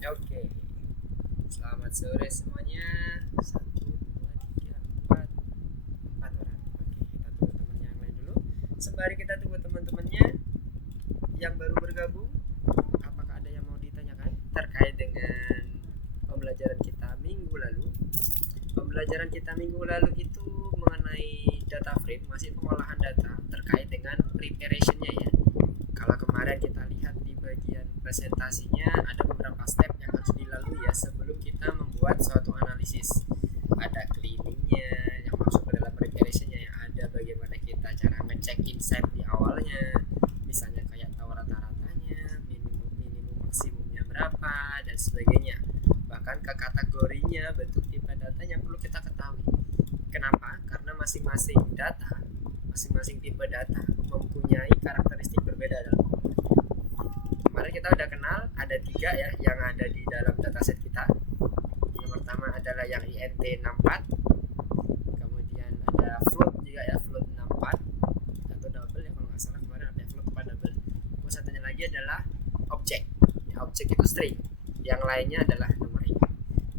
Oke, selamat sore semuanya. Satu, dua, tiga, empat orang. Oke, kita tunggu teman yang lain dulu. Sembari kita tunggu teman-temannya yang baru bergabung, apakah ada yang mau ditanyakan terkait dengan pembelajaran kita minggu lalu? Pembelajaran kita minggu lalu itu mengenai data frame, masih pengolahan data terkait dengan preparationnya ya. Kalau kemarin kita lihat di bagian presentasinya ada beberapa step yang harus dilalui ya sebelum kita membuat suatu analisis. Ada cleaningnya yang masuk ke dalam preparationnya ya, ada bagaimana kita cara ngecek insight di awalnya, misalnya kayak tahu rata-ratanya, minimum maksimumnya berapa dan sebagainya. Bahkan ke kategorinya, bentuk tipe datanya perlu kita ketahui. Kenapa? Karena masing-masing tipe data mempunyai karakteristik berbeda dalam komputer. Kemarin kita udah kenal ada 3 ya yang ada di dalam dataset kita. Yang pertama adalah yang INT 64, kemudian ada float juga ya, float 64 atau double ya kalau nggak salah kemarin ada float apa double. Terus satunya lagi adalah objek. Ya, objek itu string, yang lainnya adalah numerik.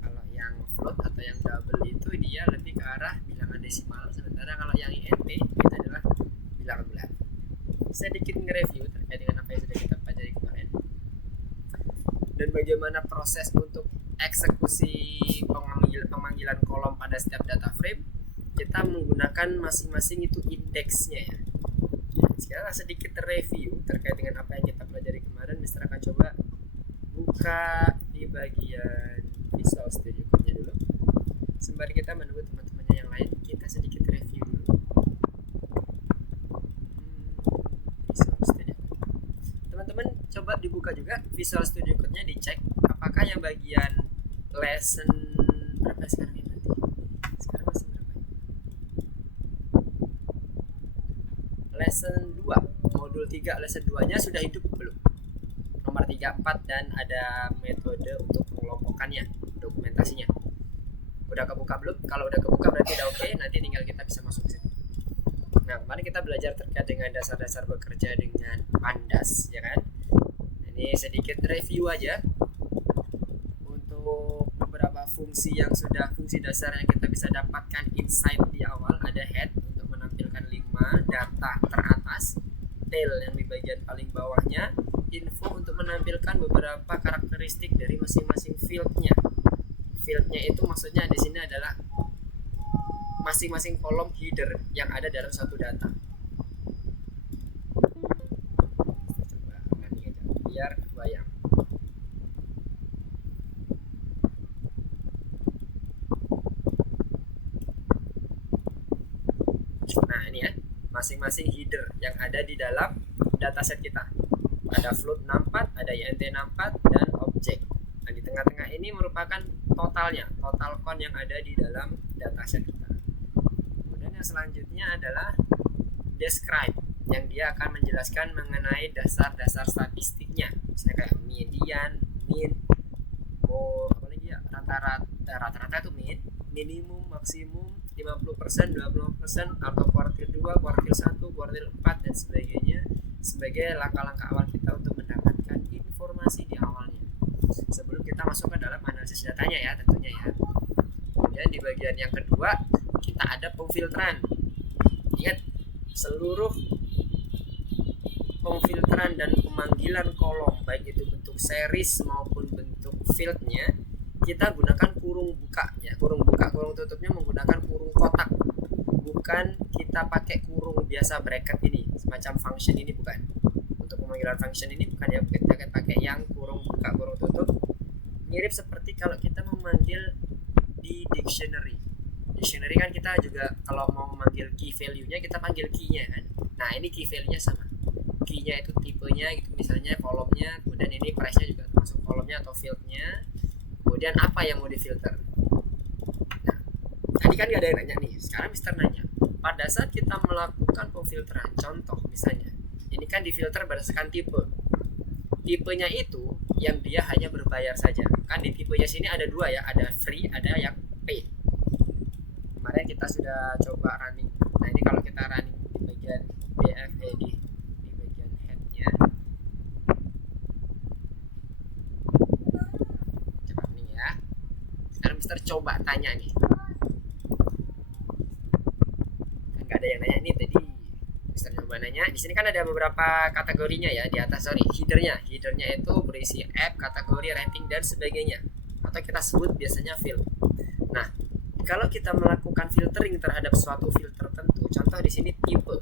Kalau yang float atau yang double itu dia lebih ke arah bilangan desimal, sementara kalau yang INT itu adalah bilangan bulat. Sedikit nge-review terkait dengan apa yang sudah kita pelajari kemarin dan bagaimana proses untuk eksekusi pemanggilan kolom pada setiap data frame. Kita menggunakan masing-masing itu indeksnya ya. Sekarang sedikit review terkait dengan apa yang kita pelajari kemarin. Mister akan coba buka di bagian Visual Studio Code-nya dulu. Sembari kita menunggu teman-temannya yang lain, kita sedikit review dulu. Visual Studio Code. Teman-teman coba dibuka juga Visual Studio Code-nya, dicek apakah yang bagian lesson berapa sekarang ini nanti. Sekarang lesson berapa? Lesson 2, modul 3 lesson 2-nya sudah hidup belum? Nomor 3, 4 dan ada metode untuk mengelompokkannya, dokumentasinya. Udah kebuka belum? Kalau udah kebuka berarti udah oke, nanti tinggal kita bisa masuk ke situ. Nah, kemarin kita belajar terkait dengan dasar-dasar bekerja dengan pandas, ya kan? Ini sedikit review aja untuk beberapa fungsi yang sudah fungsi dasar yang kita bisa dapatkan insight di awal. Ada head untuk menampilkan 5 data teratas, tail yang di bagian paling bawahnya, info untuk menampilkan beberapa karakteristik dari masing-masing fieldnya. Fieldnya itu maksudnya di sini adalah masing-masing kolom header yang ada dalam satu data. Kita coba running aja biar kebayang. Nah ini ya, masing-masing header yang ada di dalam dataset kita. Ada float 64, ada INT 64 dan objek. Nah di tengah-tengah ini merupakan totalnya, total count yang ada di dalam dataset kita. Kemudian yang selanjutnya adalah describe, yang dia akan menjelaskan mengenai dasar-dasar statistiknya, misalnya kayak median, mean, apalagi ya, rata-rata itu mean, minimum, maksimum, 50%, 20%, atau kuartil 2, kuartil 1, kuartil 4 dan sebagainya, sebagai langkah-langkah awal kita untuk mendapatkan informasi di awalnya sebelum kita masuk ke dalam analisis datanya ya tentunya ya. Kemudian di bagian yang kedua kita ada pemfilteran. Ingat, seluruh pemfilteran dan pemanggilan kolom baik itu bentuk series maupun bentuk fieldnya kita gunakan kurung buka ya, kurung buka, kurung tutupnya menggunakan kurung kotak, bukan kita pakai kurung biasa bracket ini semacam function ini, bukan. Untuk pemanggilan function ini bukan ya, kita akan pakai yang kurung buka kurung tutup, mirip seperti kalau kita memanggil di dictionary. Dictionary kan kita juga kalau mau memanggil key value-nya kita panggil key-nya kan. Nah ini key value-nya sama, key-nya itu tipenya gitu, misalnya kolomnya, kemudian ini price-nya juga termasuk kolomnya atau field-nya, kemudian apa yang mau difilter. Nah tadi kan gak ada yang nanya nih, sekarang Mister nanya, pada saat kita melakukan pemfilteran, contoh misalnya ini kan difilter berdasarkan tipe. Tipenya itu yang dia hanya berbayar saja. Kan di tipenya sini ada 2 ya, ada free, ada yang paid. Kemarin kita sudah coba running. Nah ini kalau kita running di bagian BFED, di bagian headnya, Mister coba tanya nih. Kan nggak ada yang nanya nih tadi. Mister coba nanya. Di sini kan ada beberapa kategorinya ya di atas. Sorry, headernya. Headernya itu berisi app, kategori, rating dan sebagainya. Atau kita sebut biasanya field. Nah, kalau kita melakukan filtering terhadap suatu field tertentu, contoh di sini tipe.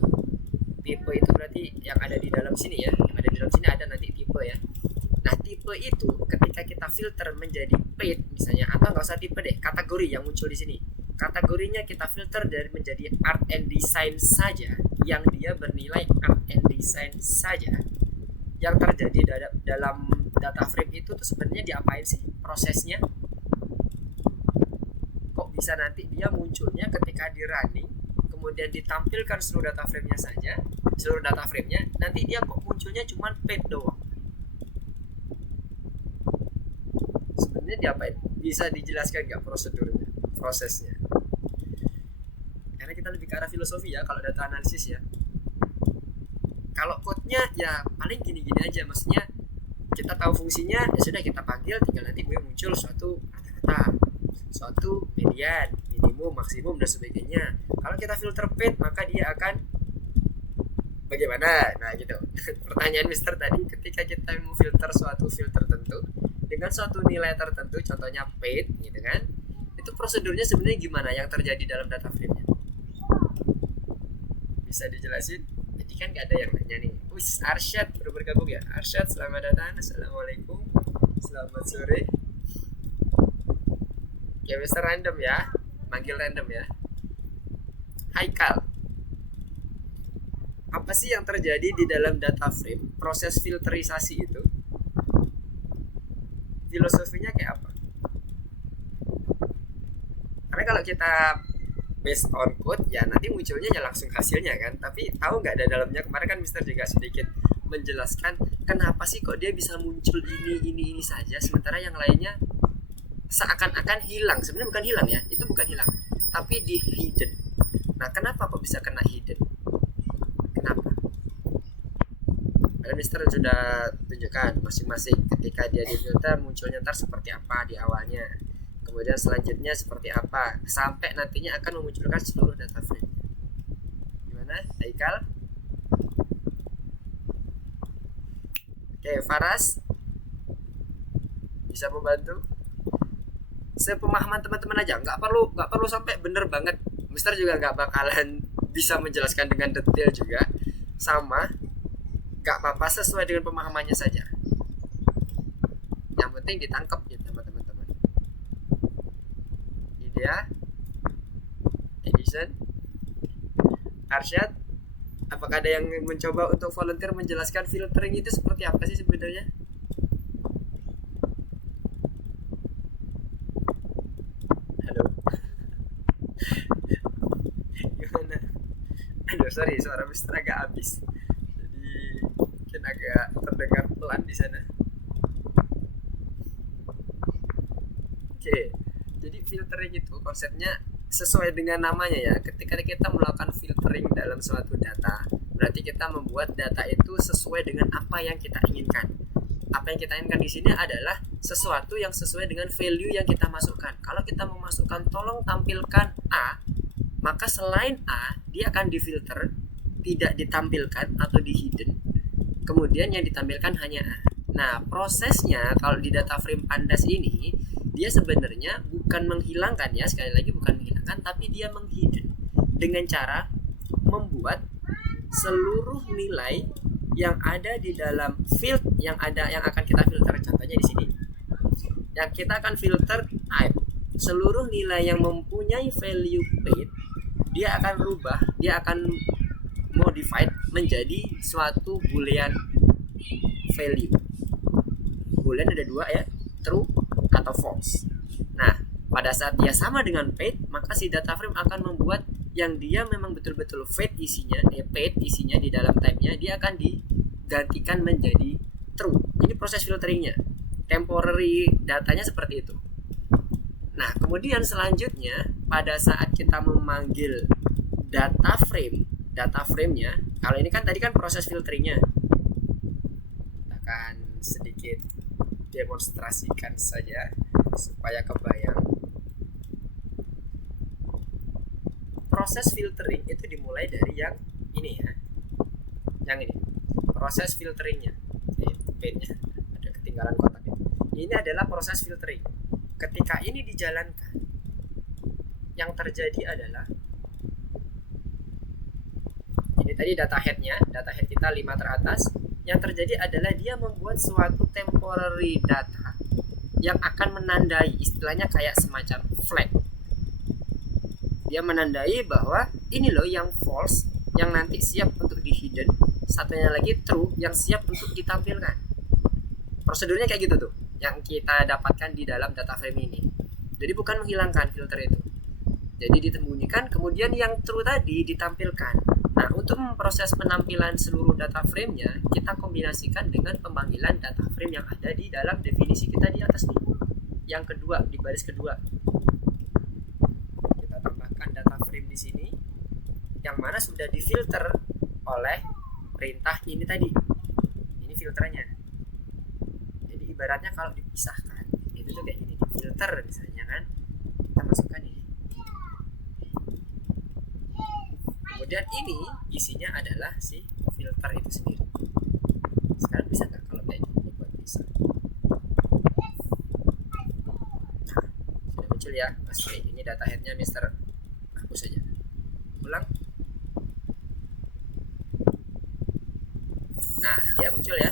Tipe itu berarti yang ada di dalam sini ya. Yang ada di dalam sini ada nanti tipe ya. Nah, tipe itu ketika kita filter menjadi paid misalnya, atau nggak usah tipe deh, kategori yang muncul di sini. Kategorinya kita filter dari menjadi art and design saja, yang dia bernilai art and design saja. Yang terjadi dalam data frame itu tuh sebenarnya diapain sih prosesnya? Kok bisa nanti dia munculnya ketika di running, kemudian ditampilkan seluruh data frame-nya saja, seluruh data frame-nya, nanti dia kok munculnya cuma paid doang. Sebenarnya diapain? Bisa dijelaskan nggak prosedurnya, prosesnya? Karena kita lebih ke arah filosofi ya kalau data analisis ya. Kalau code-nya ya paling gini-gini aja, maksudnya kita tahu fungsinya, ya sudah kita panggil, tinggal nanti muncul suatu rata-rata, suatu median, minimum, maksimum dan sebagainya. Kalau kita filter paid maka dia akan bagaimana? Nah gitu. Pertanyaan Mister tadi, ketika kita mau filter suatu field tertentu dengan suatu nilai tertentu, contohnya paid gitu kan, itu prosedurnya sebenarnya gimana yang terjadi dalam data frame-nya? Bisa dijelasin? Jadi kan gak ada yang nanya nih. Wis, Arsyad baru bergabung ya. Arsyad, selamat datang. Assalamualaikum. Selamat sore. Ya Mister random ya, manggil random ya. Haikal, apa sih yang terjadi di dalam data frame proses filterisasi itu? Filosofinya kayak apa? Karena kalau kita based on code ya nanti munculnya ya langsung hasilnya kan, tapi tahu nggak ada dalamnya? Kemarin kan Mister juga sedikit menjelaskan kenapa sih kok dia bisa muncul ini saja sementara yang lainnya seakan-akan hilang. Sebenarnya bukan hilang ya, itu bukan hilang, tapi di hidden. Nah, kenapa kok bisa kena hidden? Kenapa? Karena Mister sudah tunjukkan masing-masing ketika dia di filter munculnya ntar seperti apa di awalnya, kemudian selanjutnya seperti apa, sampai nantinya akan memunculkan seluruh data frame. Gimana, Haikal? Oke, Faras bisa membantu? Sepemahaman teman-teman aja, nggak perlu sampai bener banget. Mister juga nggak bakalan bisa menjelaskan dengan detail juga, sama nggak apa-apa, sesuai dengan pemahamannya saja. Yang penting ditangkap gitu teman-teman. Idea, Edison, Arsyad, apakah ada yang mencoba untuk volunteer menjelaskan filtering itu seperti apa sih sebenarnya? Halo. Gimana? Aduh, sorry, suara Mister agak habis. Jadi mungkin agak terdengar pelan di sana. Oke. Jadi filtering itu konsepnya sesuai dengan namanya ya. Ketika kita melakukan filtering dalam suatu data, berarti kita membuat data itu sesuai dengan apa yang kita inginkan. Apa yang kita inginkan di sini adalah sesuatu yang sesuai dengan value yang kita masukkan. Kalau kita memasukkan tolong tampilkan A, maka selain A dia akan difilter, tidak ditampilkan atau di hidden. Kemudian yang ditampilkan hanya A. Nah, prosesnya kalau di data frame pandas ini dia sebenarnya bukan menghilangkan ya, sekali lagi bukan menghilangkan, tapi dia menghidden dengan cara membuat seluruh nilai yang ada di dalam field yang akan kita filter. Contohnya di sini yang kita akan filter type, seluruh nilai yang mempunyai value paid dia akan rubah, dia akan modified menjadi suatu boolean value. Boolean ada dua ya, true atau false. Nah, pada saat dia sama dengan paid, maka si data frame akan membuat yang dia memang betul-betul paid isinya di dalam type-nya, dia akan digantikan menjadi true. Ini proses filteringnya. Temporary datanya seperti itu. Nah, kemudian selanjutnya pada saat kita memanggil data frame-nya, kalau ini kan tadi kan proses filteringnya. Kita akan sedikit demonstrasikan saja supaya kebayang. proses filtering itu dimulai dari yang ini ya, yang ini proses filteringnya. Page-nya ada ketinggalan kotak ini adalah proses filtering. Ketika ini dijalankan, yang terjadi adalah ini tadi data head kita 5 teratas. Yang terjadi adalah dia membuat suatu temporary data yang akan menandai, istilahnya kayak semacam flag. Dia menandai bahwa ini loh yang false, yang nanti siap untuk di hidden, satunya lagi true yang siap untuk ditampilkan. Prosedurnya kayak gitu tuh yang kita dapatkan di dalam data frame ini. Jadi bukan menghilangkan filter itu, jadi ditembunyikan, kemudian yang true tadi ditampilkan. Nah, untuk memproses penampilan seluruh data frame-nya, kita kombinasikan dengan pemanggilan data frame yang ada di dalam definisi kita di atas nih. Yang kedua, di baris kedua. Kita tambahkan data frame di sini, yang mana sudah difilter oleh perintah ini tadi. Ini filternya. Jadi ibaratnya kalau dipisahkan, itu tuh kayak gini, filter misalnya kan. Kita masukkan ini. Kemudian ini isinya adalah si filter itu sendiri. Sekarang bisa nggak kalau kayak gini buat bisa? Nah, sudah muncul ya. Oke, ini data headnya Mister. Hapus saja. Ulang. Nah, dia muncul ya.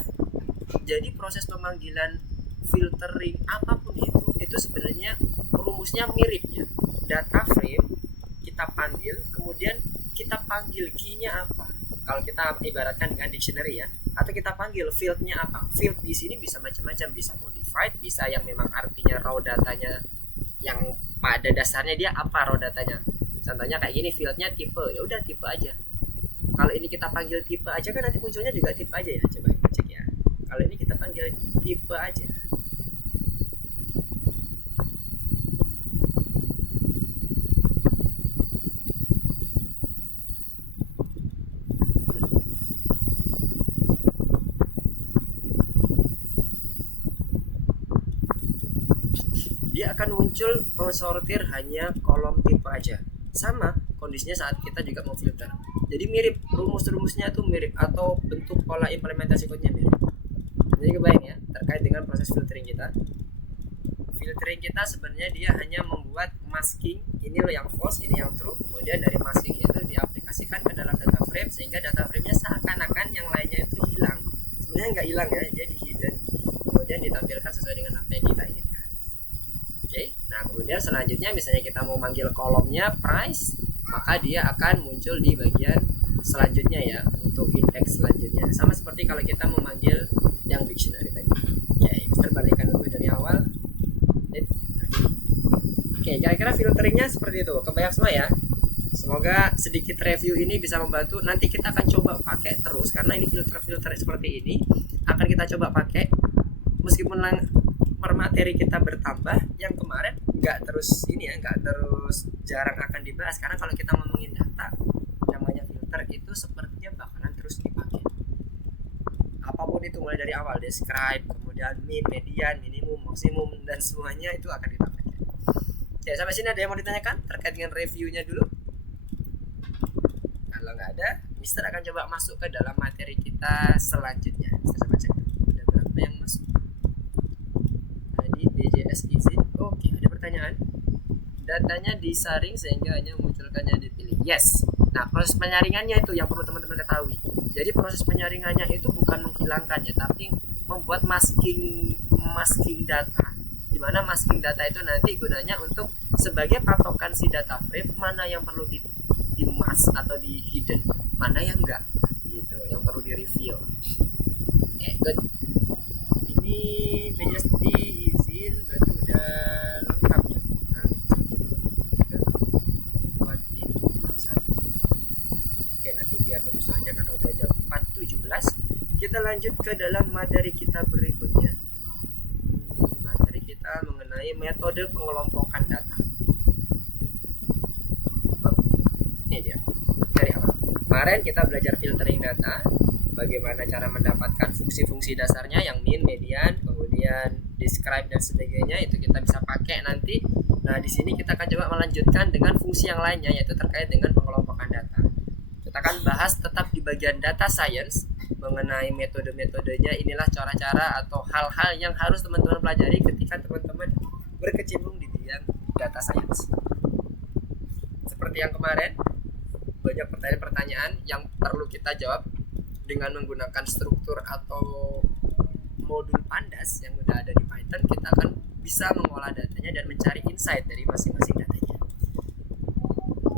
Jadi proses pemanggilan filtering apapun itu sebenarnya rumusnya mirip ya. Data frame kita panggil, kemudian kita panggil key-nya apa. Kalau kita ibaratkan dengan dictionary ya, atau kita panggil field-nya apa. Field di sini bisa macam-macam, bisa modified, bisa yang memang artinya raw datanya yang pada dasarnya dia apa raw datanya. Contohnya kayak gini, field-nya tipe, ya udah tipe aja. Kalau ini kita panggil tipe aja kan nanti munculnya juga tipe aja ya. Coba kita cek ya. Kalau ini kita panggil tipe aja. Dia akan muncul mensortir hanya kolom tipe aja. Sama kondisinya saat kita juga mau filter. Jadi mirip, rumus-rumusnya tuh mirip, atau bentuk pola implementasi kodenya mirip. Jadi kebayang ya, terkait dengan proses filtering kita. Filtering kita sebenarnya dia hanya membuat masking, ini loh yang false, ini yang true. Kemudian dari masking itu diaplikasikan ke dalam data frame, sehingga data frame-nya seakan-akan yang lainnya itu hilang. Sebenarnya nggak hilang ya, dia di hidden. Kemudian ditampilkan sesuai dengan apa yang kita inginkan. Oke, nah kemudian selanjutnya misalnya kita mau manggil kolomnya price, maka dia akan muncul di bagian selanjutnya ya, untuk indeks selanjutnya. Sama seperti kalau kita memanggil yang dictionary tadi. Oke, Mister balikan dulu dari awal. Oke, kira-kira filteringnya seperti itu. Kebayang semua ya. Semoga sedikit review ini bisa membantu. Nanti kita akan coba pakai terus, karena ini filter-filter seperti ini akan kita coba pakai. Meskipun per materi kita bertambah, yang kemarin nggak terus ini ya, nggak terus jarang akan dibahas, karena kalau kita ngomongin data namanya filter itu sepertinya bakalan terus dipakai apapun itu, mulai dari awal describe, kemudian min, median, minimum, maksimum, dan semuanya itu akan kita pakai. Oke, sampai sini ada yang mau ditanyakan terkait dengan reviewnya dulu? Kalau nggak ada, Mister akan coba masuk ke dalam materi kita selanjutnya. Mister coba cek ada berapa yang masuk. BJS izin. Oke, ada pertanyaan. Datanya disaring sehingga hanya memunculkannya dipilih. Yes. Nah, proses penyaringannya itu yang perlu teman-teman ketahui. Jadi proses penyaringannya itu bukan menghilangkannya, tapi membuat masking data. Di mana masking data itu nanti gunanya untuk sebagai patokan si data frame, mana yang perlu di mask atau di hidden, mana yang enggak, gitu, yang perlu di reveal. Good. Ini BJS izin berarti udah lengkap ya. Oke, nanti biar menyusul aja karena udah jam 4.17. Kita lanjut ke dalam materi kita berikutnya. Materi kita mengenai metode pengelompokan data. Ini dia. Dari awal. Kemarin kita belajar filtering data. bagaimana cara mendapatkan fungsi-fungsi dasarnya yang min, median, kemudian describe dan sebagainya, itu kita bisa pakai nanti. Nah, di sini kita akan coba melanjutkan dengan fungsi yang lainnya, yaitu terkait dengan pengelompokan data. Kita akan bahas tetap di bagian data science mengenai metode-metodenya. Inilah cara-cara atau hal-hal yang harus teman-teman pelajari ketika teman-teman berkecimpung di bidang data science. Seperti yang kemarin, banyak pertanyaan-pertanyaan yang perlu kita jawab dengan menggunakan struktur atau modul pandas yang udah ada di Python. Kita akan bisa mengolah datanya dan mencari insight dari masing-masing datanya.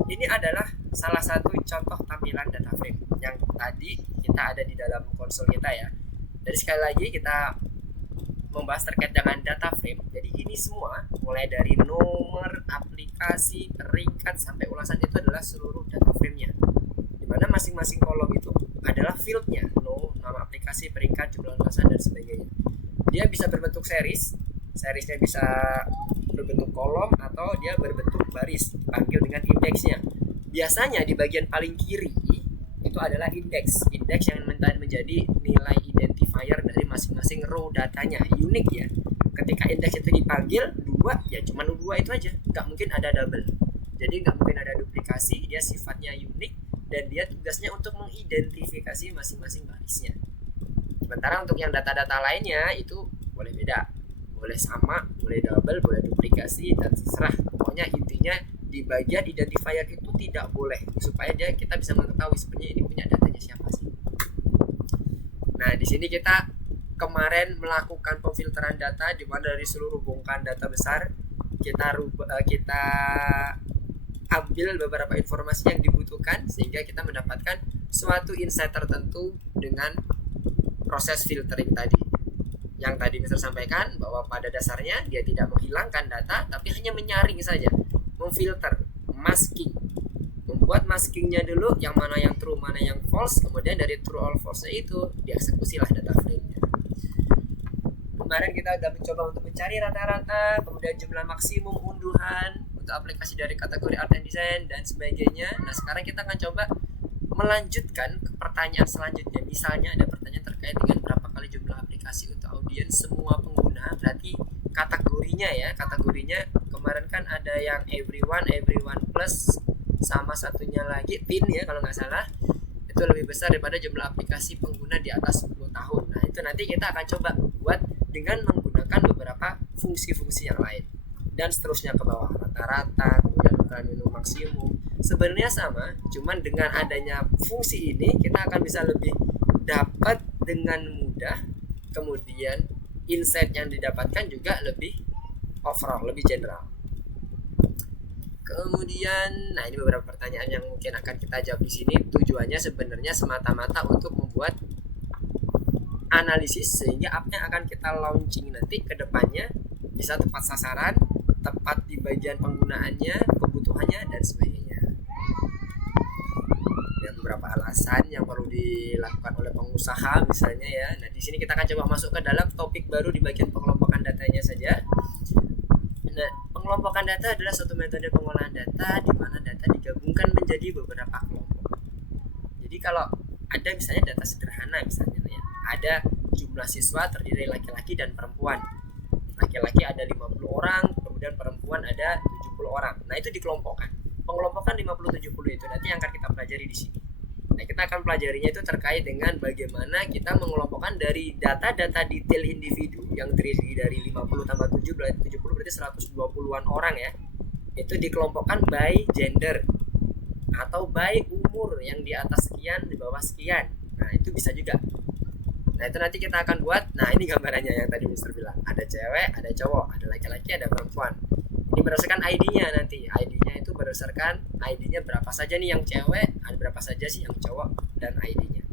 Ini adalah salah satu contoh tampilan data frame yang tadi kita ada di dalam konsol kita ya. Jadi sekali lagi kita membahas terkait dengan data frame. Jadi ini semua mulai dari nomor, aplikasi, peringkat sampai ulasan itu adalah seluruh data frame-nya. Dimana masing-masing kolom itu adalah fieldnya, nama aplikasi, peringkat, jumlah ulasan dan sebagainya. Dia bisa berbentuk serisnya bisa berbentuk kolom atau dia berbentuk baris, dipanggil dengan indeksnya. Biasanya di bagian paling kiri itu adalah indeks yang menjadi nilai identifier dari masing-masing row datanya, unik ya. Ketika indeks itu dipanggil 2, ya cuma 2 itu aja, nggak mungkin ada double. Jadi nggak mungkin ada duplikasi, dia sifatnya unik dan dia tugasnya untuk mengidentifikasi masing-masing barisnya. Sementara untuk yang data-data lainnya itu boleh beda, boleh sama, boleh double, boleh duplikasi, dan terserah. Pokoknya intinya di bagian identifier itu tidak boleh, supaya kita bisa mengetahui sebenarnya ini punya datanya siapa sih. Nah, di sini kita kemarin melakukan pemfilteran data, di mana dari seluruh bongkahan data besar kita ambil beberapa informasi yang dibutuhkan sehingga kita mendapatkan suatu insight tertentu dengan proses filtering tadi. Yang tadi Mister sampaikan bahwa pada dasarnya dia tidak menghilangkan data tapi hanya menyaring saja, memfilter, masking, membuat maskingnya dulu yang mana yang true, mana yang false, kemudian dari true or false itu dieksekusilah data frame-nya. Kemarin kita sudah mencoba untuk mencari rata-rata, kemudian jumlah maksimum unduhan untuk aplikasi dari kategori art and design dan sebagainya. Nah, sekarang kita akan coba melanjutkan ke pertanyaan selanjutnya. Misalnya ada pertanyaan terkait dengan berapa kali jumlah aplikasi untuk audiens semua pengguna, berarti kategorinya ya, kategorinya kemarin kan ada yang everyone plus, sama satunya lagi teen ya kalau nggak salah, itu lebih besar daripada jumlah aplikasi pengguna di atas 10 tahun. Nah, itu nanti kita akan coba buat dengan menggunakan beberapa fungsi-fungsi yang lain dan seterusnya ke bawah, rata-rata, kemudian ukuran minimum maksimum. Sebenarnya sama, cuman dengan adanya fungsi ini kita akan bisa lebih dapat dengan mudah, kemudian insight yang didapatkan juga lebih overall, lebih general. Kemudian, nah ini beberapa pertanyaan yang mungkin akan kita jawab di sini. Tujuannya sebenarnya semata-mata untuk membuat analisis sehingga apa yang akan kita launching nanti ke depannya bisa tepat sasaran, tepat di bagian penggunaannya, kebutuhannya dan sebagainya. Dan beberapa alasan yang perlu dilakukan oleh pengusaha misalnya ya. Nah, di sini kita akan coba masuk ke dalam topik baru di bagian pengelompokan datanya saja. Nah, pengelompokan data adalah suatu metode pengolahan data di mana data digabungkan menjadi beberapa kelompok. Jadi kalau ada misalnya data sederhana misalnya ya, ada jumlah siswa terdiri dari laki-laki dan perempuan. Laki-laki ada 50 orang, kemudian perempuan ada 70 orang. Nah, itu dikelompokkan. Pengelompokan 50-70 itu nanti yang akan kita pelajari di sini. Nah, kita akan pelajarinya itu terkait dengan bagaimana kita mengelompokkan dari data-data detail individu yang terdiri dari 50 tambah 7 berarti 70 berarti 120-an orang ya. Itu dikelompokkan by gender atau by umur, yang di atas sekian, di bawah sekian. Nah, itu bisa juga. Nah, itu nanti kita akan buat. Nah, ini gambarannya yang tadi Mister bilang. Ada cewek, ada cowok, ada laki-laki, ada perempuan. Ini berdasarkan ID-nya nanti. ID-nya itu berdasarkan ID-nya berapa saja nih yang cewek, ada berapa saja sih yang cowok, dan ID-nya.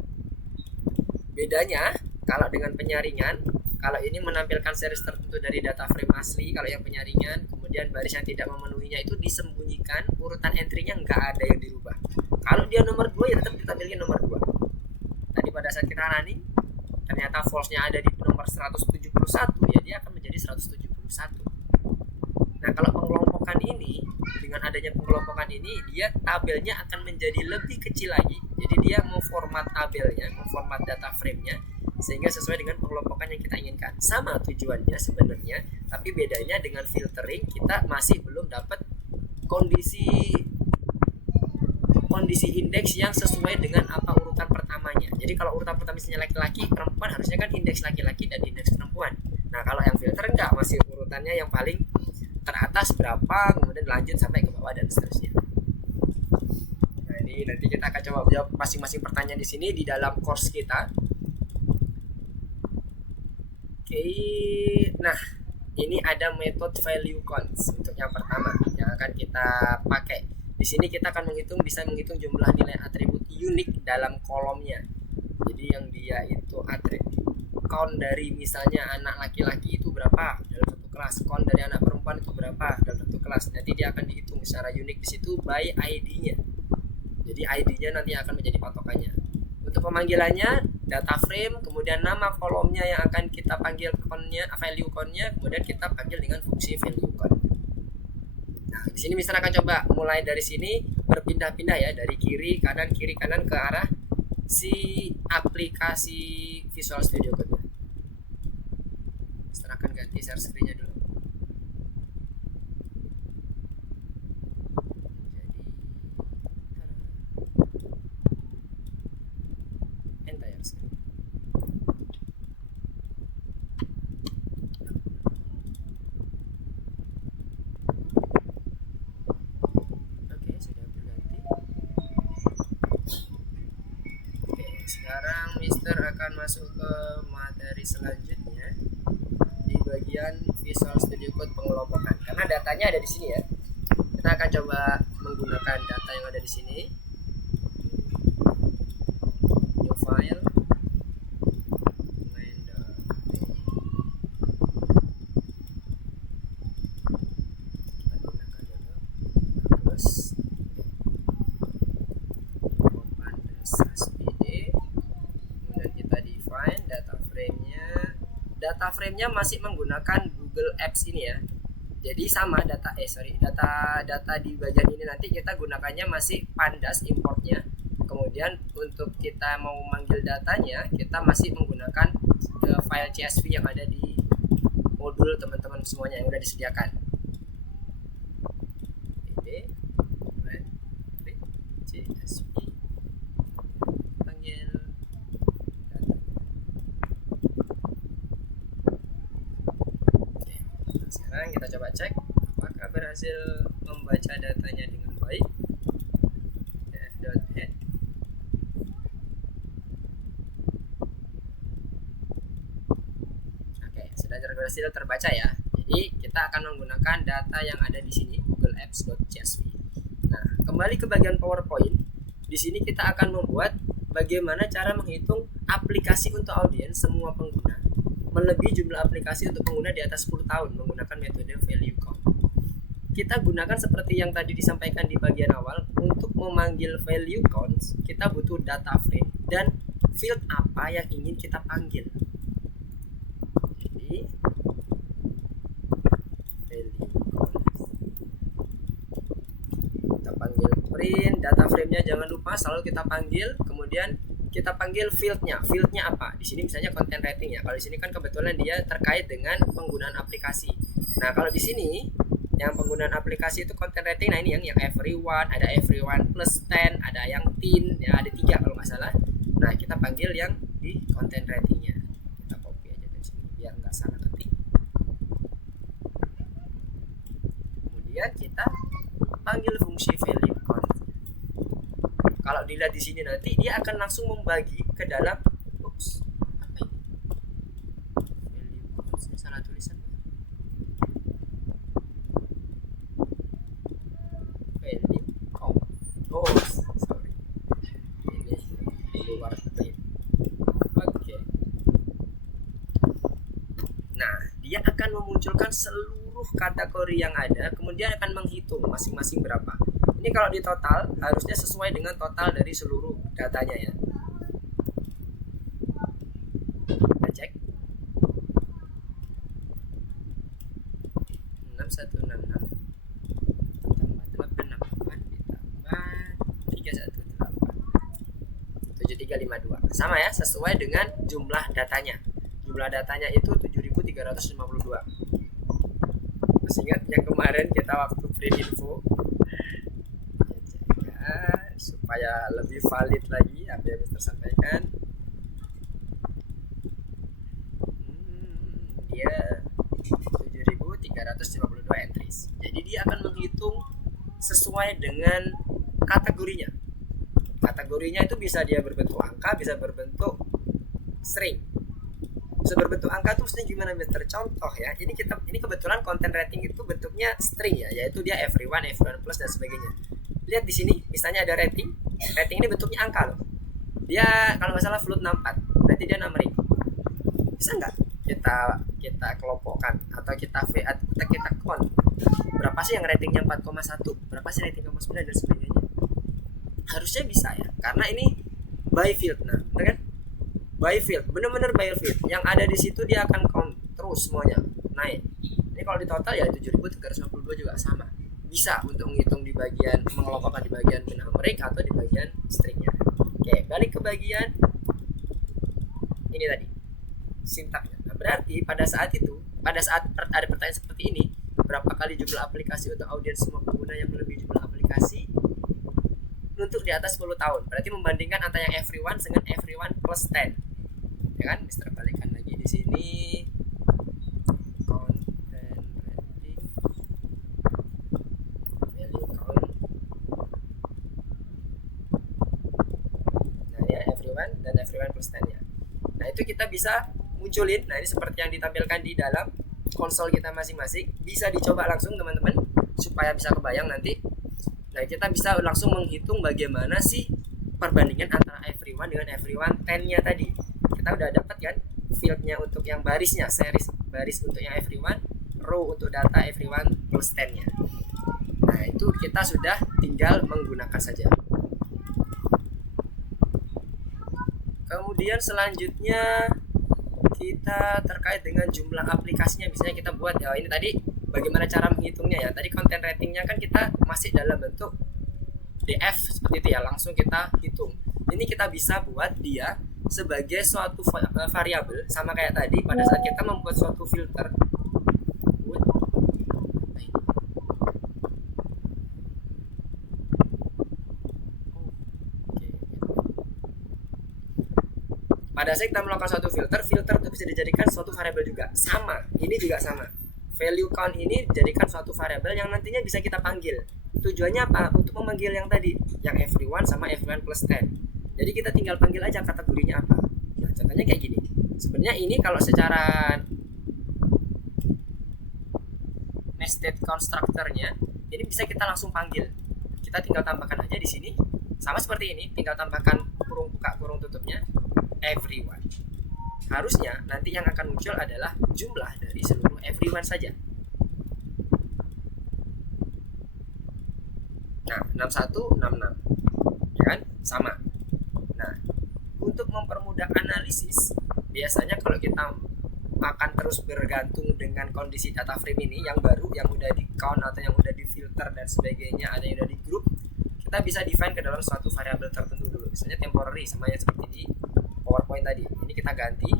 Bedanya kalau dengan penyaringan, kalau ini menampilkan series tertentu dari data frame asli, kalau yang penyaringan, kemudian baris yang tidak memenuhinya itu disembunyikan, urutan entry-nya nggak ada yang dirubah. Kalau dia nomor 2 ya tetap ditampilkan nomor 2. Tadi pada saat kita running, ternyata false-nya ada di nomor 171, ya dia akan menjadi 171. Nah, kalau pengelompokan pengelompokan ini, dengan adanya pengelompokan ini, dia tabelnya akan menjadi lebih kecil lagi. Jadi dia mau format tabelnya, mau format data frame-nya sehingga sesuai dengan pengelompokan yang kita inginkan. Sama tujuannya sebenarnya, tapi bedanya dengan filtering kita masih belum dapat kondisi indeks yang sesuai dengan apa urutan pertamanya. Jadi kalau urutan pertama misalnya laki-laki, perempuan, harusnya kan indeks laki-laki dan indeks perempuan. Nah kalau yang filter enggak, masih urutannya yang paling teratas berapa, kemudian lanjut sampai ke bawah dan seterusnya. Nah ini nanti kita akan coba jawab masing-masing pertanyaan di sini di dalam course kita. Oke, nah ini ada metode value counts untuk yang pertama yang akan kita pakai. Di sini kita akan bisa menghitung jumlah nilai atribut unik dalam kolomnya. Jadi yang dia itu atribut count dari misalnya anak laki-laki itu berapa dalam satu kelas, count dari anak perempuan itu berapa dalam satu kelas. Nanti dia akan dihitung secara unik di situ by ID-nya. Jadi ID-nya nanti akan menjadi patokannya. Untuk pemanggilannya data frame, kemudian nama kolomnya yang akan kita panggil count-nya, value count-nya, kemudian kita panggil dengan fungsi value count. Nah, di sini misalnya akan coba mulai dari sini berpindah-pindah ya, dari kiri kanan ke arah si aplikasi Visual Studio Code. Misalnya akan ganti share screen-nya dulu. Jadi entire screen. Sekarang Mister akan masuk ke materi selanjutnya di bagian Visual Studio Code pengelompokan. Karena datanya ada di sini ya. Kita akan coba menggunakan data yang ada di sini. New file. Data frame-nya masih menggunakan Google Apps ini ya. Jadi sama data di bagian ini nanti kita gunakannya masih Pandas importnya. Kemudian untuk kita mau manggil datanya, kita masih menggunakan file CSV yang ada di modul teman-teman semuanya yang udah disediakan. CSV panggil sekarang kita coba cek apakah berhasil membaca datanya dengan baik. f.head oke, sudah berhasil terbaca ya. Jadi kita akan menggunakan data yang ada di sini Google Apps.csv. Nah, kembali ke bagian PowerPoint. Di sini kita akan membuat bagaimana cara menghitung aplikasi untuk audiens semua pengguna melebihi jumlah aplikasi untuk pengguna di atas 10 tahun menggunakan metode value count. Kita gunakan seperti yang tadi disampaikan di bagian awal. Untuk memanggil value counts, kita butuh data frame dan field apa yang ingin kita panggil. Jadi value counts, kita panggil print data frame-nya, jangan lupa selalu kita panggil. Kemudian kita panggil fieldnya apa? Di sini misalnya content rating ya. Kalau di sini kan kebetulan dia terkait dengan penggunaan aplikasi. Nah kalau di sini yang penggunaan aplikasi itu content rating. Nah ini yang everyone, ada everyone plus 10, ada yang teen, ya ada 3 kalau nggak salah. Nah kita panggil yang di content ratingnya. Kita copy aja dari sini biar nggak salah ketik. Kemudian kita panggil fungsi value count. Kalau dilihat di sini nanti dia akan langsung membagi ke dalam apa ini? Value count, salah tulisan. Value count. Oh, sorry. Ini di luar frame. Oke. Nah, dia akan memunculkan seluruh kategori yang ada, kemudian akan menghitung masing-masing berapa. Ini kalau di total harusnya sesuai dengan total dari seluruh datanya ya. Kita cek 6166 352. Sama ya, sesuai dengan jumlah datanya. Jumlah datanya itu 7352. Masih ingat yang kemarin kita waktu print info? Ya, supaya lebih valid lagi apa yang Mister sampaikan. Dia 7352 entries. Jadi dia akan menghitung sesuai dengan kategorinya. Kategorinya itu bisa dia berbentuk angka, bisa berbentuk string. Bisa berbentuk angka itu maksudnya gimana, Mister? Contoh ya, ini kebetulan content rating itu bentuknya string ya, yaitu dia everyone plus dan sebagainya. Lihat di sini, misalnya ada rating. Rating ini bentuknya angka loh. Dia kalau nggak salah float 64, berarti dia 6.000. Bisa nggak kita kelompokkan atau kita count berapa sih yang ratingnya 4,1, berapa sih rating 4,9 dan sebagainya? Harusnya bisa ya, karena ini by field. Nah, bener kan? By field, bener-bener by field. Yang ada di situ dia akan count terus semuanya naik. Ini kalau di total ya 7352 juga sama. Bisa untuk menghitung di bagian, mengelompokkan di bagian numeric atau di bagian stringnya. Oke, balik ke bagian ini tadi, sintaknya. Nah, berarti pada saat ada pertanyaan seperti ini, berapa kali jumlah aplikasi untuk audiens semua pengguna yang melebihi jumlah aplikasi untuk di atas 10 tahun. Berarti membandingkan antara yang everyone dengan everyone plus 10. Ya kan? Mister balikan lagi di sini. Content rating, value count. Nah, ya everyone dan everyone plus 10 ya. Nah, itu kita bisa munculin. Nah, ini seperti yang ditampilkan di dalam konsol kita masing-masing. Bisa dicoba langsung teman-teman supaya bisa kebayang nanti. Nah, kita bisa langsung menghitung bagaimana sih perbandingan antara everyone dengan everyone 10-nya tadi. Kita udah dapat kan fieldnya untuk yang barisnya, series baris untuk yang everyone, row untuk data everyone plus 10-nya. Nah, itu kita sudah tinggal menggunakan saja. Kemudian selanjutnya kita terkait dengan jumlah aplikasinya, misalnya kita buat ya, ini tadi bagaimana cara menghitungnya ya. Tadi content ratingnya kan kita masih dalam bentuk DF seperti itu ya, langsung kita hitung. Ini kita bisa buat dia sebagai suatu variabel, sama kayak tadi pada saat kita membuat suatu filter. Pada saat kita melakukan suatu filter itu bisa dijadikan suatu variabel juga. Sama, ini juga sama. Value count ini dijadikan suatu variabel yang nantinya bisa kita panggil. Tujuannya apa? Untuk memanggil yang tadi, yang everyone sama everyone plus 10. Jadi kita tinggal panggil aja kategorinya apa. Nah, contohnya kayak gini. Sebenarnya ini kalau secara nested constructor-nya, ini bisa kita langsung panggil. Kita tinggal tambahkan aja di sini. Sama seperti ini, tinggal tambahkan kurung buka kurung tutupnya everyone. Harusnya nanti yang akan muncul adalah jumlah dari seluruh everyone saja. Nah, 6166 ya kan? Sama. Nah, untuk mempermudah analisis, biasanya kalau kita akan terus bergantung dengan kondisi data frame ini yang baru, yang udah di count atau yang udah di filter dan sebagainya, ada yang udah di group, kita bisa define ke dalam suatu variabel tertentu dulu. Misalnya temporary, sama yang seperti di PowerPoint tadi. Ini kita ganti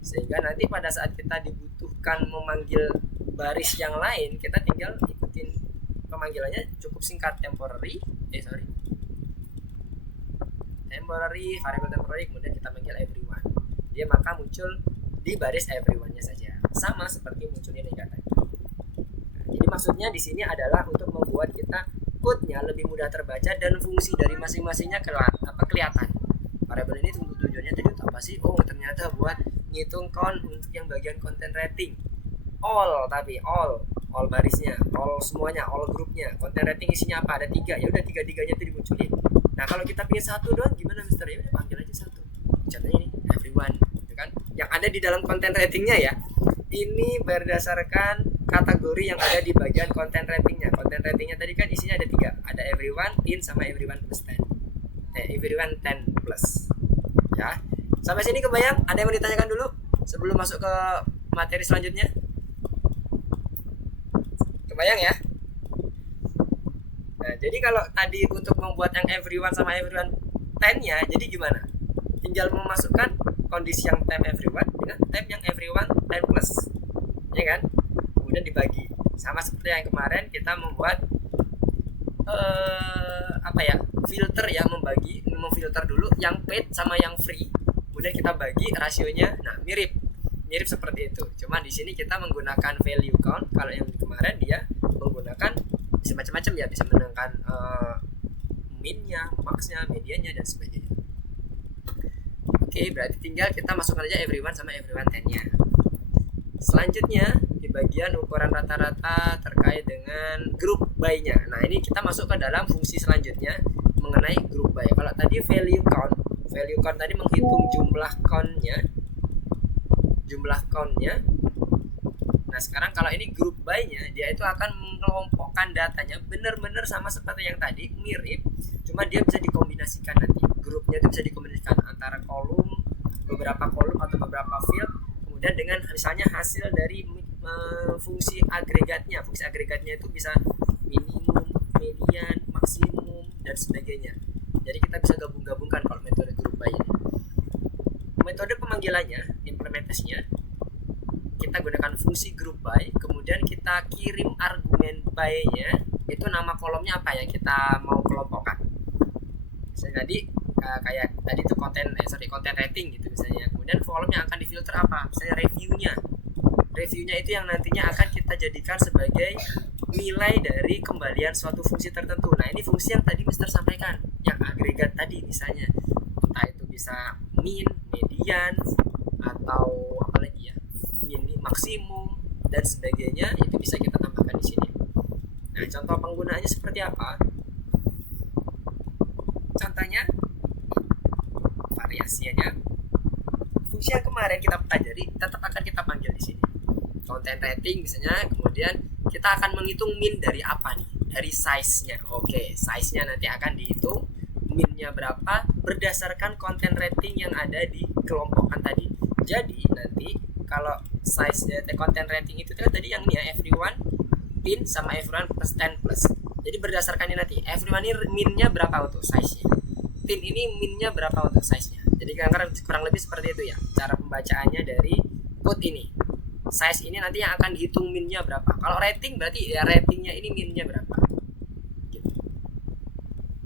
sehingga nanti pada saat kita dibutuhkan memanggil baris yang lain, kita tinggal ikutin pemanggilannya, cukup singkat, temporary variable temporary, kemudian kita panggil everyone. Dia maka muncul di baris everyone-nya saja, sama seperti munculnya di data. Nah, jadi maksudnya di sini adalah untuk membuat kita code-nya lebih mudah terbaca dan fungsi dari masing-masingnya kelihatan. Variabel ini tujuannya tadi apa sih? Oh, ternyata buat ngitung count untuk yang bagian content rating. All barisnya, all semuanya, all grupnya. Content rating isinya apa? Ada 3. Ya udah 3-3-nya itu dimunculin. Nah, kalau kita pilih satu doang gimana, Mister? Ya udah panggil aja satu. Contohnya ini everyone, gitu kan? Yang ada di dalam content ratingnya ya. Ini berdasarkan kategori yang ada di bagian content ratingnya. Content ratingnya tadi kan isinya ada 3. Ada everyone, in, sama everyone plus 10. Everyone 10 plus. Ya. Sampai sini kebayang? Ada yang mau ditanyakan dulu sebelum masuk ke materi selanjutnya? Kebayang ya? Nah, jadi kalau tadi untuk membuat yang everyone sama everyone 10-nya. Jadi gimana? Tinggal memasukkan kondisi yang temp everyone dengan temp yang everyone 10 plus, ya kan? Kemudian dibagi. Sama seperti yang kemarin kita membuat filter ya, memfilter dulu yang paid sama yang free. Kemudian kita bagi rasionya. Nah, mirip seperti itu. Cuma di sini kita menggunakan value count. Kalau yang kemarin dia menggunakan bisa macam-macam ya, bisa menentukan minnya, maxnya, mediannya dan sebagainya. Oke, berarti tinggal kita masukkan aja everyone sama everyone 10-nya. Selanjutnya di bagian ukuran rata-rata terkait dengan group by-nya. Nah, ini kita masuk ke dalam fungsi selanjutnya mengenai group by. Kalau tadi value count tadi menghitung jumlah count-nya. Nah, sekarang kalau ini group by-nya, dia itu akan mengelompokkan datanya benar-benar sama seperti yang tadi, mirip, cuma dia bisa dikombinasikan nanti. Grupnya itu bisa dikombinasikan antara beberapa kolom atau beberapa field, kemudian dengan misalnya hasil dari fungsi agregatnya. Fungsi agregatnya itu bisa minimum, median, maksimum dan sebagainya. Jadi kita bisa gabung-gabungkan kalau metode group by ini. Metode pemanggilannya, implementasinya, kita gunakan fungsi group by, kemudian kita kirim argumen by-nya, itu nama kolomnya apa yang kita mau kelompokkan. Misalnya tadi kayak tadi itu konten rating gitu misalnya. Kemudian kolom yang akan difilter apa? Misalnya reviewnya itu yang nantinya akan kita jadikan sebagai nilai dari kembalian suatu fungsi tertentu. Nah, ini fungsi yang tadi Mister sampaikan, yang agregat tadi misalnya, entah itu bisa min, median, atau apa lagi ya, ini maksimum dan sebagainya, itu bisa kita tambahkan di sini. Nah, contoh penggunaannya seperti apa? Contohnya variasinya, fungsi yang kemarin kita pelajari tetap akan kita panggil di sini. Content rating misalnya, kemudian kita akan menghitung min dari apa nih? Dari size-nya. Oke, size-nya nanti akan dihitung, min-nya berapa berdasarkan content rating yang ada di kelompokan tadi. Jadi nanti kalau size content rating itu tadi yang ini ya, everyone pin sama everyone plus 10 plus. Jadi berdasarkan ini nanti everyone ini min-nya berapa untuk size-nya, pin ini min-nya berapa untuk size-nya. Jadi kurang lebih seperti itu ya cara pembacaannya dari code ini. Size ini nanti yang akan dihitung min-nya berapa. Kalau rating berarti ya ratingnya ini min-nya berapa gitu.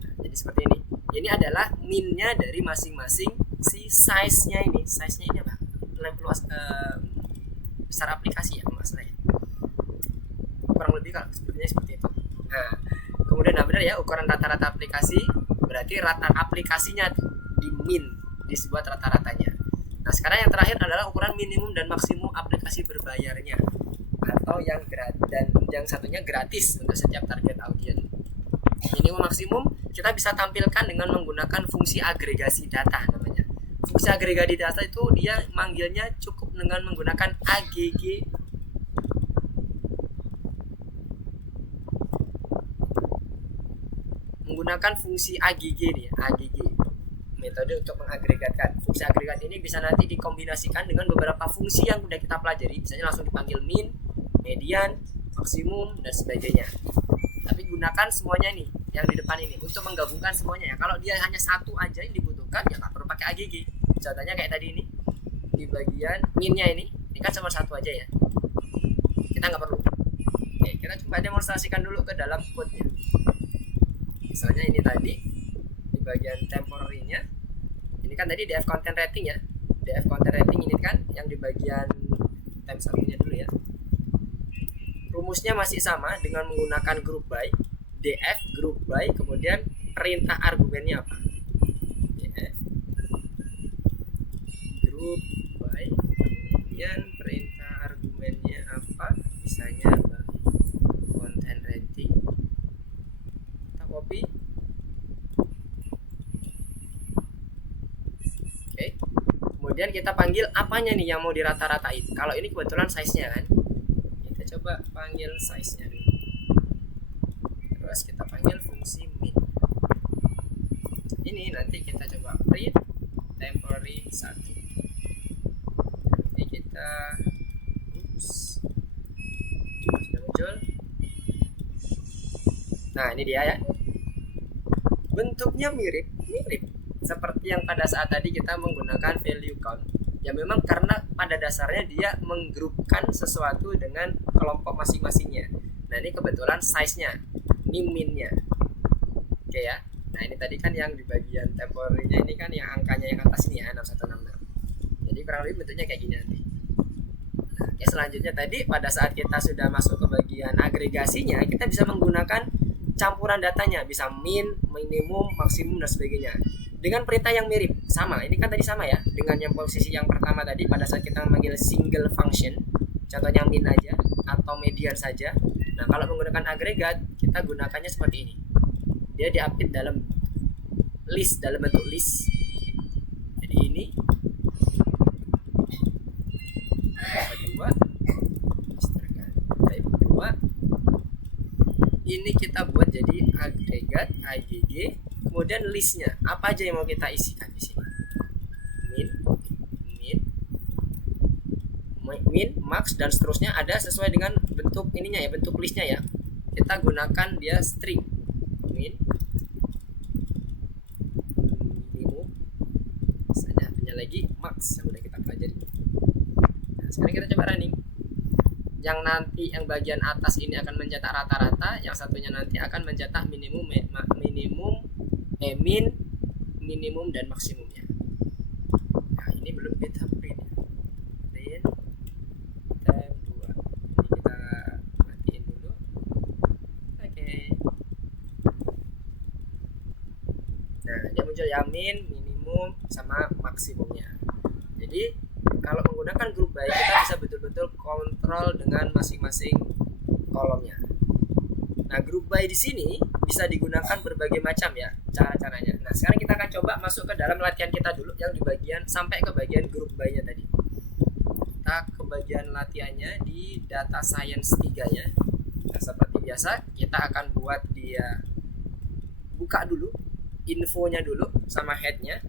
Nah, jadi seperti ini. Ini adalah min-nya dari masing-masing si size-nya ini. Size-nya ini apa? Luas besar aplikasi ya maksudnya. Kurang lebih kalau sebetulnya seperti itu. Nah, kemudian benar ya, ukuran rata-rata aplikasi berarti rata aplikasinya di min, disebut rata-ratanya. Nah, sekarang yang terakhir adalah ukuran minimum dan maksimum aplikasi berbayarnya, atau yang dan yang satunya gratis untuk setiap target audiens. Minimum maksimum kita bisa tampilkan dengan menggunakan fungsi agregasi data namanya. Fungsi agregasi data itu dia manggilnya cukup dengan menggunakan AGG. Menggunakan fungsi AGG nih, AGG. Metode untuk mengagregatkan. Fungsi agregat ini bisa nanti dikombinasikan dengan beberapa fungsi yang sudah kita pelajari. Misalnya langsung dipanggil min, median, maksimum, dan sebagainya. Tapi gunakan semuanya nih, yang di depan ini, untuk menggabungkan semuanya ya. Kalau dia hanya satu aja yang dibutuhkan, ya nggak perlu pakai AGG. Contohnya kayak tadi ini, di bagian minnya ini kan cuma satu aja ya. Kita nggak perlu. Oke, kita coba demonstrasikan dulu ke dalam code-nya. Misalnya ini tadi di bagian temporary-nya, ini kan tadi DF content rating ya. DF content rating ini kan yang di bagian time satunya dulu ya. Rumusnya masih sama dengan menggunakan group by, DF group by, kemudian perintah argumennya apa? DF group by, kemudian perintah argumennya apa? Misalnya content rating. Kita copy. Oke. Kemudian kita panggil apanya nih yang mau dirata-ratain. Kalau ini kebetulan size-nya kan. Kita coba panggil size-nya dulu. Terus kita panggil fungsi min. Ini nanti kita coba print temporary 1. Nanti kita sudah muncul. Nah, ini dia ya. Bentuknya mirip. seperti yang pada saat tadi kita menggunakan value count, ya memang karena pada dasarnya dia menggrupkan sesuatu dengan kelompok masing-masingnya. Nah ini kebetulan size-nya, ini min-nya. Oke ya. Nah ini tadi kan yang di bagian temporary-nya ini kan yang angkanya yang atas ini ya, 6166. Jadi kurang lebih bentuknya kayak gini nanti. Nah, oke, selanjutnya tadi pada saat kita sudah masuk ke bagian agregasinya, kita bisa menggunakan campuran datanya, bisa min, minimum, maksimum dan sebagainya. Dengan perintah yang mirip, sama. Ini kan tadi sama ya, dengan yang posisi yang pertama tadi pada saat kita memanggil single function, contohnya min aja atau median saja. Nah, kalau menggunakan agregat, kita gunakannya seperti ini. Dia di-update dalam list, dalam bentuk list. Jadi ini kedua, ini kita buat jadi agregat agg, kemudian listnya apa aja yang mau kita isikan di sini. Min, max dan seterusnya ada sesuai dengan bentuk ininya ya, bentuk listnya ya. Kita gunakan dia string min, minimum, satunya lagi max yang udah kita pelajari. Nah, sekarang kita coba running. Yang nanti yang bagian atas ini akan mencetak rata-rata, yang satunya nanti akan mencetak minimum, min, minimum dan maksimumnya. Nah ini belum kita print tab 2. Ini kita matiin dulu. Oke. Nah dia muncul ya, min, minimum sama maksimumnya. Jadi kalau menggunakan group by, kita bisa betul-betul kontrol dengan masing-masing kolomnya. Nah, group by di sini bisa digunakan berbagai macam ya cara-caranya. Nah, sekarang kita akan coba masuk ke dalam latihan kita dulu yang di bagian sampai ke bagian group by-nya tadi. Kita ke bagian latihannya di data science 3-nya. Nah, seperti biasa kita akan buat dia buka dulu infonya dulu sama head-nya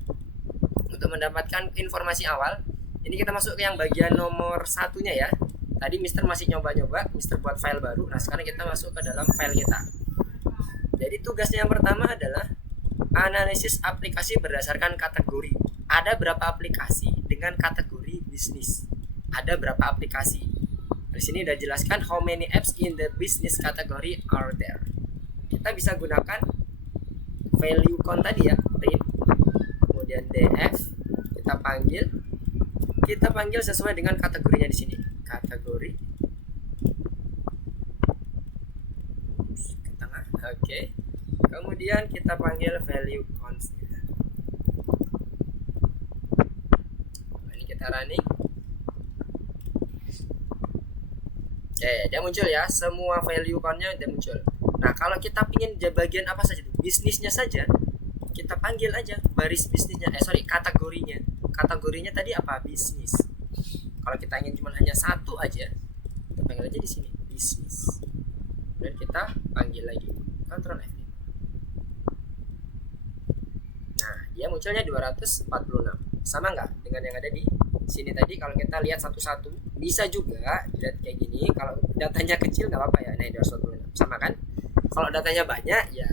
untuk mendapatkan informasi awal. Ini kita masuk ke yang bagian nomor satunya ya. Tadi Mister masih nyoba-nyoba, Mister buat file baru. Nah sekarang kita masuk ke dalam file kita. Jadi tugasnya yang pertama adalah analisis aplikasi berdasarkan kategori. Ada berapa aplikasi dengan kategori bisnis? Ada berapa aplikasi? Di sini udah jelaskan how many apps in the business category are there. Kita bisa gunakan value count tadi ya, print. Kemudian df kita panggil sesuai dengan kategorinya di sini. Kategori ke tengah, oke. Kemudian kita panggil value count. Ini kita running. Oke, dia muncul ya, semua value count-nya dia muncul. Nah, kalau kita ingin bagian apa saja, bisnisnya saja, kita panggil aja baris bisnisnya, kategorinya. Kategorinya tadi apa? Bisnis. Kalau kita ingin cuma hanya satu aja, kita panggil aja di sini bisnis. Dan kita panggil lagi Ctrl F5. Nah, dia munculnya 246. Sama nggak dengan yang ada di sini tadi? Kalau kita lihat satu-satu, bisa juga lihat kayak gini. Kalau datanya kecil nggak apa-apa ya. Nah, 246 sama kan? Kalau datanya banyak ya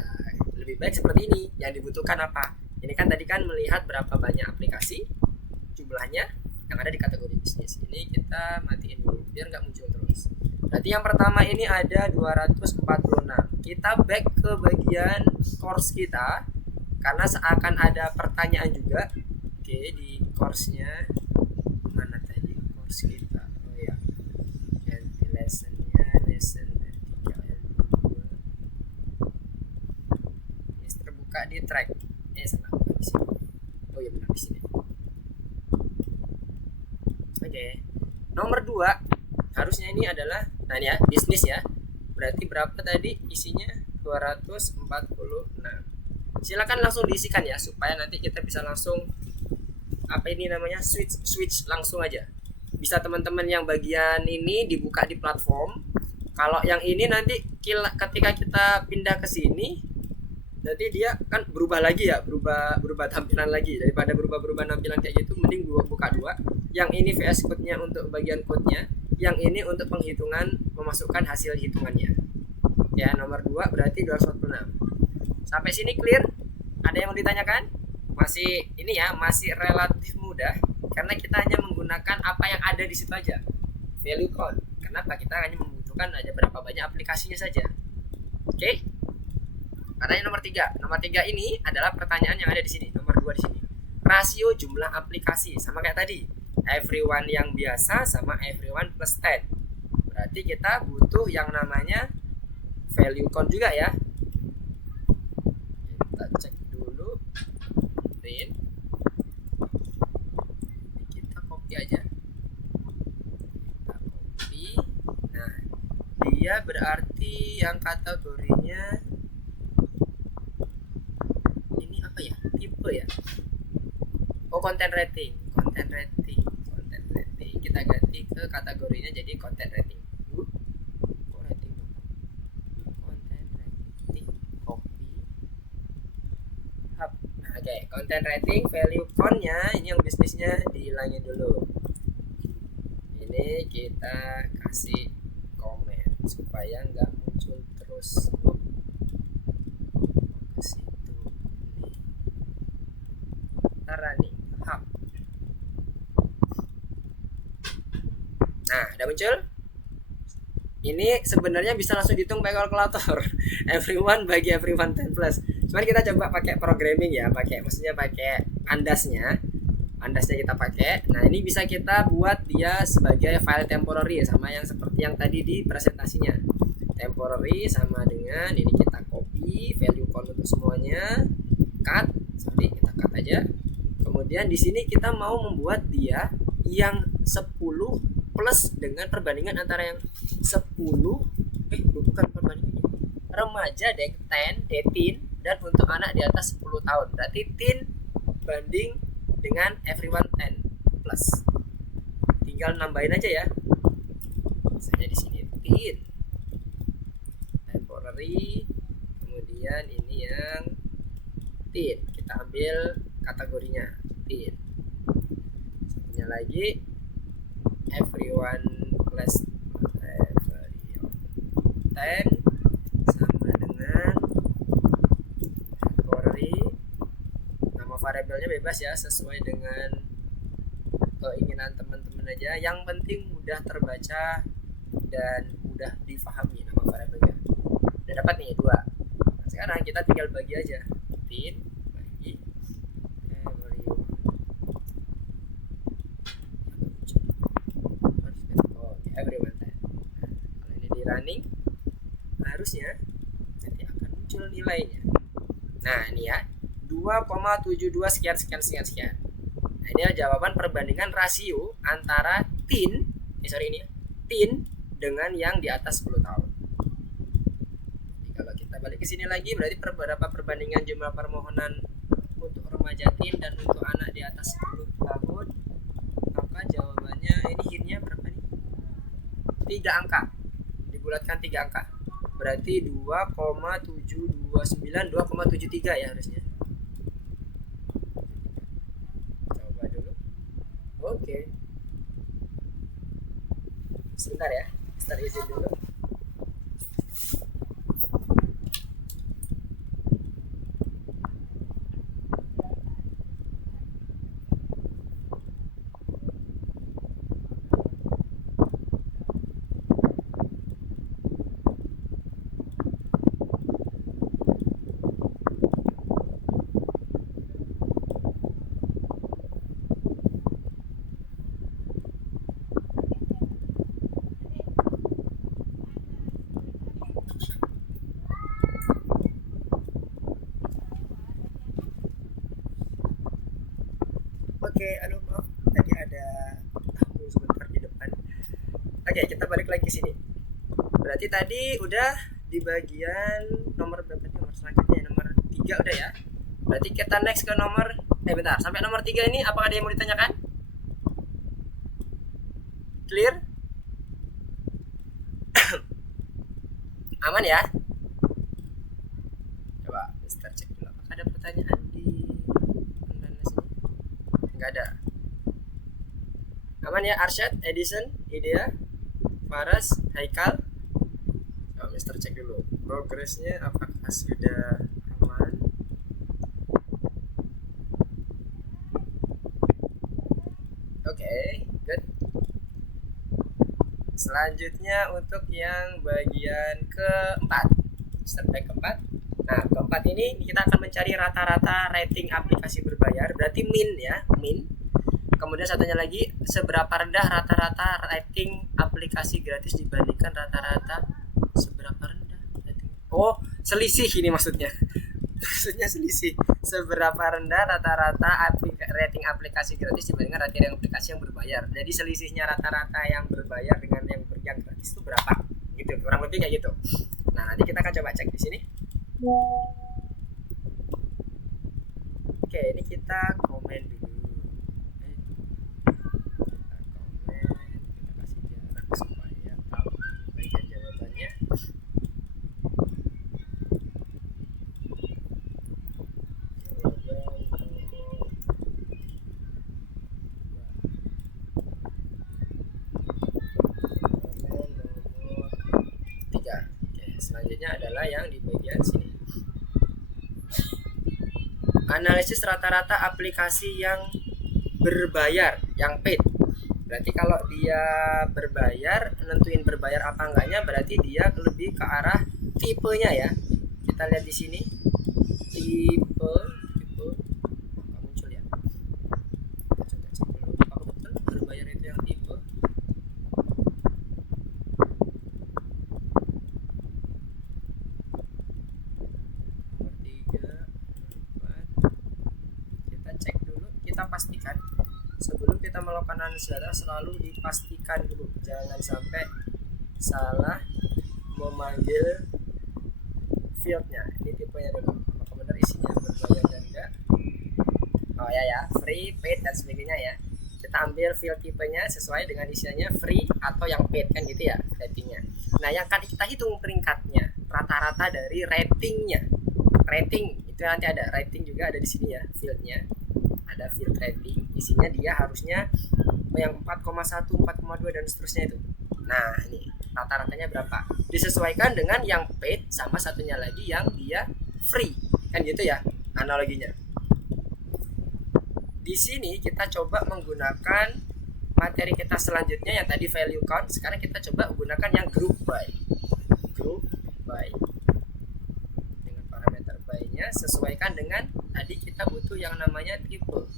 lebih baik seperti ini. Yang dibutuhkan apa? Ini kan tadi kan melihat berapa banyak aplikasi, jumlahnya yang ada di kategori bisnis. Ini kita matiin dulu biar nggak muncul terus. Berarti yang pertama ini ada 246. Kita back ke bagian course kita karena seakan ada pertanyaan juga. Oke, di course-nya mana tadi course kita? Oh ya, ganti lesson-nya, lesson 3L2. Ini terbuka di track. Salah di sini. Oh ya benar di sini. Oke. Nomor 2 harusnya ini adalah nah ini ya, bisnis ya. Berarti berapa tadi isinya? 246. Silakan langsung diisikan ya supaya nanti kita bisa langsung apa ini namanya switch langsung aja. Bisa teman-teman yang bagian ini dibuka di platform. Kalau yang ini nanti ketika kita pindah ke sini nanti dia kan berubah lagi ya, berubah tampilan lagi. Daripada berubah tampilan kayak gitu, mending buka dua. Yang ini VS Code-nya untuk bagian code-nya, yang ini untuk penghitungan memasukkan hasil hitungannya. Ya, nomor 2 berarti 246. Sampai sini clear? Ada yang mau ditanyakan? masih ini ya, masih relatif mudah karena kita hanya menggunakan apa yang ada di situ aja. Value count. Kenapa? Kita hanya membutuhkan ada berapa banyak aplikasinya saja. Oke? Karena yang nomor 3. Nomor 3 ini adalah pertanyaan yang ada di sini. Nomor 2 di sini. Rasio jumlah aplikasi sama kayak tadi. Everyone yang biasa sama everyone plus 10. Berarti kita butuh yang namanya value count juga ya. Kita cek dulu. Print. Kita copy aja. Kita copy. Nah, dia berarti yang kategorinya ini apa ya? Tipe ya? Oh, content rating. Kita ganti ke kategorinya jadi content rating. Kok rating dong? Content rating, copy, hub. Oke, content rating, value count-nya ini yang bisnisnya dihilangin dulu. Ini kita kasih komen supaya nggak muncul terus. Ke situ nih. Ntar nih, hub. Nah, udah muncul. Ini sebenarnya bisa langsung dihitung pakai kalkulator. Everyone bagi everyone 10 plus. Cuman kita coba pakai programming ya, maksudnya pakai andasnya. Andasnya kita pakai. Nah, ini bisa kita buat dia sebagai file temporary sama yang seperti yang tadi di presentasinya. Temporary sama dengan ini kita copy value count untuk semuanya. Cut, kita cut aja. Kemudian di sini kita mau membuat dia yang 10 plus dengan perbandingan antara yang 10 bukan perbandingan remaja teen dan untuk anak di atas 10 tahun. Berarti teen banding dengan everyone 10 plus. Tinggal nambahin aja ya. Misalnya di sini teen temporary, kemudian ini yang teen. Kita ambil kategorinya teen. Satunya lagi everyone plus everyone 10 sama dengan category. Nama variabelnya bebas ya, sesuai dengan keinginan teman-teman aja. Yang penting mudah terbaca dan mudah difahami nama variabelnya. Udah dapat nih 2. Nah, sekarang kita tinggal bagi aja. Tin bagi everyone 10. Kalau ini di running harusnya nanti akan muncul nilainya. Nah, ini ya 2,72 sekian. Nah, ini adalah jawaban perbandingan rasio antara teen dengan yang di atas 10 tahun. Jadi kalau kita balik ke sini lagi, berarti berapa perbandingan jumlah permohonan untuk remaja teen dan untuk anak di atas 10 tahun. Maka jawabannya ini hintnya berapa nih? 3 angka. Dibulatkan 3 angka. Berarti 2,729, 2,73 ya harusnya. Coba dulu. Oke. Sebentar ya. Start izin dulu. Oke, aduh maaf tadi ada tamu sebentar di depan. Oke, kita balik lagi ke sini. Berarti tadi udah di bagian nomor berapa nih? Nomor selanjutnya nomor 3 udah ya. Berarti kita next ke nomor bentar, sampai nomor 3 ini apakah ada yang mau ditanyakan? Clear? Aman ya? Coba Mister cek dulu apakah ada pertanyaan di nggak ada. Aman ya Arsyad, Edison, Idea, Faras, Haikal. Coba Mister cek dulu progresnya apakah sudah aman. Oke, good. Selanjutnya untuk yang bagian keempat, step back keempat. Nah, keempat ini kita akan mencari rata-rata rating aplikasi berbayar, berarti min ya, min. Kemudian satunya lagi, seberapa rendah rata-rata rating aplikasi gratis dibandingkan rata-rata seberapa rendah rating. Oh, selisih ini maksudnya. Maksudnya selisih seberapa rendah rata-rata rating aplikasi gratis dibandingkan rating aplikasi yang berbayar. Jadi selisihnya rata-rata yang berbayar dengan yang gratis itu berapa? Gitu, kurang lebih kayak gitu. Nah, nanti kita akan coba cek di sini. Oke, ini kita komen dulu. Kita kasih jarak supaya tahu bagian jawabannya. Selanjutnya adalah yang di bagian sini. Analisis rata-rata aplikasi yang berbayar, yang paid. Berarti kalau dia berbayar, nentuin berbayar apa enggaknya, berarti dia lebih ke arah tipenya ya. Kita lihat di sini. Tipe muncul ya. Kita coba cek dulu. Apa betul berbayar itu yang tipe? Kita pastikan sebelum kita melakukan analisis data, selalu dipastikan dulu, jangan sampai salah memanggil fieldnya. Ini tipenya dulu, apakah benar isinya berbayar dan enggak. Oh ya, free, paid dan sebagainya ya. Kita ambil field tipenya sesuai dengan isinya free atau yang paid kan gitu ya ratingnya. Nah, yang akan kita hitung peringkatnya rata-rata dari ratingnya. Rating itu nanti ada rating juga ada di sini ya, fieldnya. Ada field rating, isinya dia harusnya yang 4,1, 4,2 dan seterusnya itu. Nah, ini rata-ratanya berapa? Disesuaikan dengan yang paid sama satunya lagi yang dia free. Kan gitu ya analoginya. Di sini kita coba menggunakan materi kita selanjutnya yang tadi value count. Sekarang kita coba menggunakan yang group by. Group by. Dengan parameter by-nya sesuaikan dengan tadi kita butuh yang namanya tipe.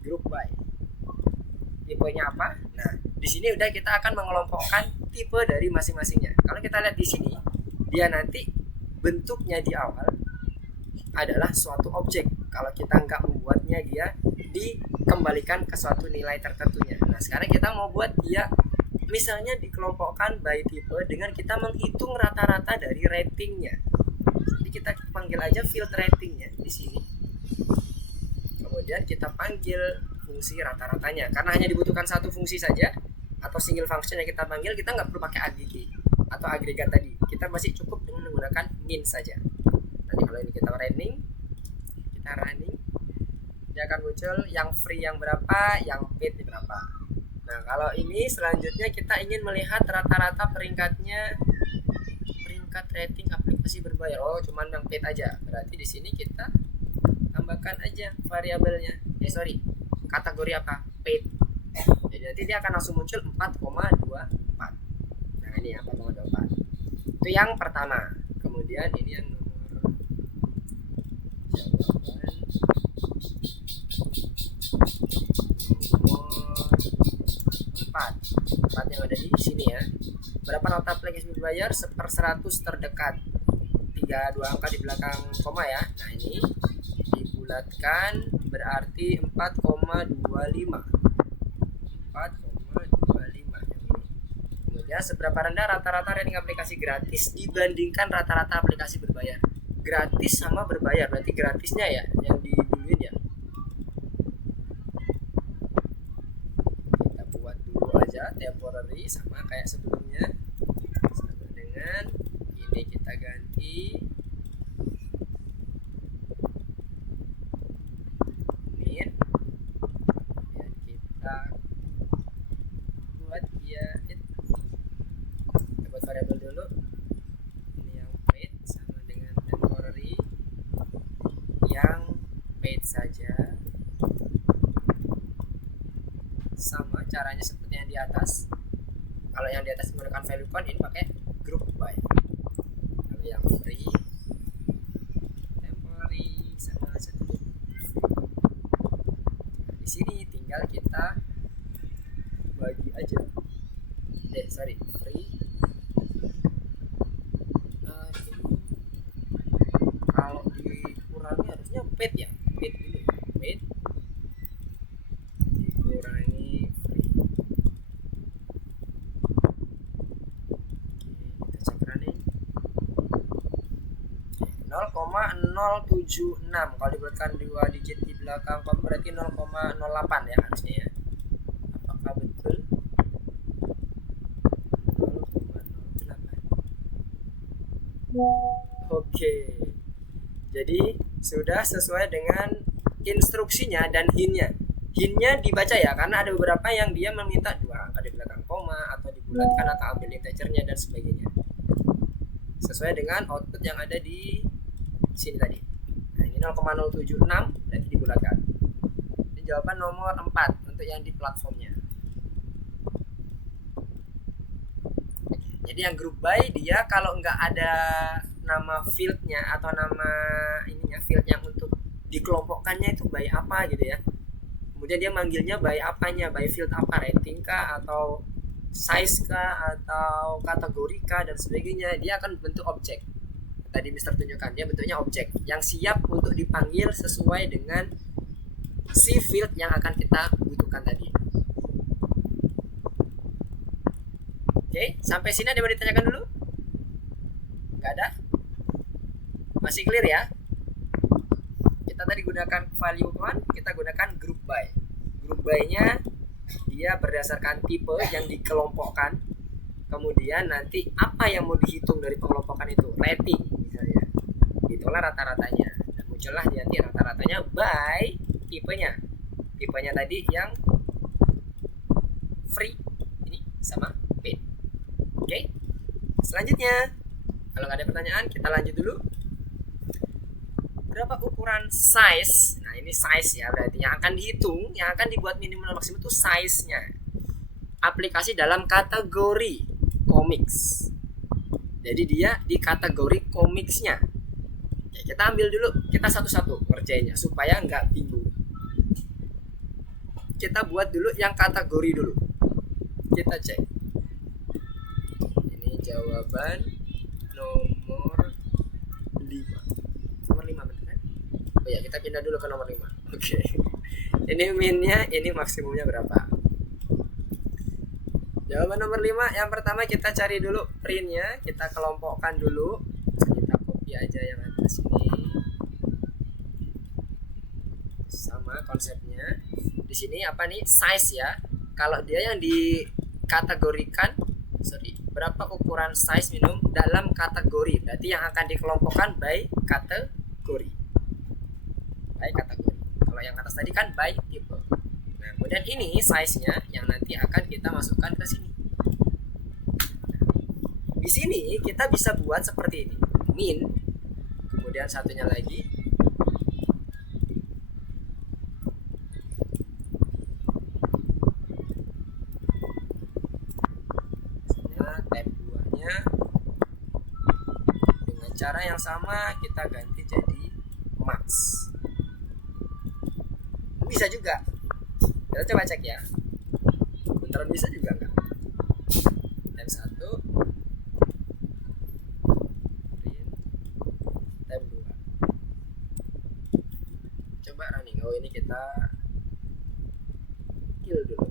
Group by. Tipenya apa? Nah, di sini udah kita akan mengelompokkan tipe dari masing-masingnya. Kalau kita lihat di sini, dia nanti bentuknya di awal adalah suatu objek. Kalau kita nggak membuatnya, dia dikembalikan ke suatu nilai tertentunya. Nah, sekarang kita mau buat dia misalnya dikelompokkan by tipe dengan kita menghitung rata-rata dari ratingnya. Jadi kita panggil aja field ratingnya di sini. Kemudian kita panggil fungsi rata-ratanya. Karena hanya dibutuhkan satu fungsi saja atau single function yang kita panggil, kita nggak perlu pakai AGG atau agregat tadi. Kita masih cukup dengan menggunakan min saja. Nanti kalau ini kita running, dia akan muncul yang free yang berapa, yang paid berapa. Nah, kalau ini selanjutnya kita ingin melihat rata-rata peringkatnya, peringkat rating aplikasi berbayar. Oh, cuman yang paid aja. Berarti di sini kita tambahkan aja variabelnya. Kategori apa? Paid. Jadi nanti dia akan langsung muncul 4,24. Nah, ini ya 4,24. Itu yang pertama. Kemudian ini yang nomor jawaban. Empat yang ada di sini ya. Berapa rata aplikasi berbayar per 100 terdekat? 2 angka di belakang koma ya. Nah, ini dibulatkan berarti 4,25. 4,25 yang ini. Kemudian seberapa rendah rata-rata rating aplikasi gratis dibandingkan rata-rata aplikasi berbayar? Gratis sama berbayar, berarti gratisnya ya yang diduluin ya. Kita buat dulu aja temporary sama kayak sebelumnya. Sama dengan ini kita ganti min. Kemudian kita buat dia saja. Sama caranya seperti yang di atas. Kalau yang di atas menggunakan value count, ini pakai group by. Kalau yang free temporary sama satu. Nah, di sini tinggal kita bagi aja. Free. Kalau dikurangi harusnya paid ya. Paid dulu. Paid dikurangi free. Kita cek running. 0,076. Kalau dibuatkan 2 digit di belakang berarti 0,08 ya harusnya ya. Apakah betul? 0,08. Oke. Jadi sudah sesuai dengan instruksinya dan hintnya. Hintnya dibaca ya, karena ada beberapa yang dia meminta 2 angka di belakang koma atau dibulatkan atau ambil integernya dan sebagainya. Sesuai dengan output yang ada di sini tadi. Nah, ini 0,076 berarti dibulatkan. Ini jawaban nomor 4 untuk yang di platformnya. Jadi yang group by dia kalau nggak ada nama fieldnya atau nama ininya field yang untuk dikelompokkannya itu by apa gitu ya. Kemudian dia manggilnya by apanya, by field apa, rating kah atau size kah atau kategori kah dan sebagainya, dia akan bentuk objek. Tadi Mister tunjukkan dia bentuknya objek yang siap untuk dipanggil sesuai dengan si field yang akan kita butuhkan tadi. Oke, sampai sini ada yang mau ditanyakan dulu? Nggak ada? Masih clear ya? Kita tadi gunakan value one, kita gunakan group by. Group by-nya dia berdasarkan tipe yang dikelompokkan. Kemudian nanti apa yang mau dihitung dari pengelompokan itu? Rating misalnya. Itulah rata-ratanya. Dan muncullah nanti rata-ratanya by tipenya. Tipenya tadi yang free ini sama paid. Oke. Selanjutnya, kalau nggak ada pertanyaan, kita lanjut dulu. Berapa ukuran size? Nah, ini size ya, berarti yang akan dihitung, yang akan dibuat minimal maksimum itu size-nya. Aplikasi dalam kategori comics. Jadi dia di kategori comics-nya. Oke, kita ambil dulu, kita satu-satu ngerjainnya supaya nggak bingung. Kita buat dulu yang kategori dulu. Kita cek. Ini jawaban nomor 5. Nomor 5 benar kan? Oh ya, kita pindah dulu ke nomor 5. Oke. Ini minnya, ini maksimumnya berapa? Jawaban nomor 5, yang pertama kita cari dulu printnya, kita kelompokkan dulu. Kita copy aja yang atas ini. Sama konsepnya. Di sini apa nih? Size ya. Kalau dia yang dikategorikan, berapa ukuran size minum dalam kategori, berarti yang akan dikelompokkan by kategori. By kategori. Kalau yang atas tadi kan by tipe. Nah, kemudian ini size-nya yang nanti akan kita masukkan ke sini. Di sini kita bisa buat seperti ini. Min, kemudian satunya lagi tab 2-nya dengan cara yang sama kita ganti jadi max. Bisa juga. Kita coba cek ya. Beneran bisa juga enggak? Tab 1 print tab 2. Coba running. Oh, ini kita kill dulu.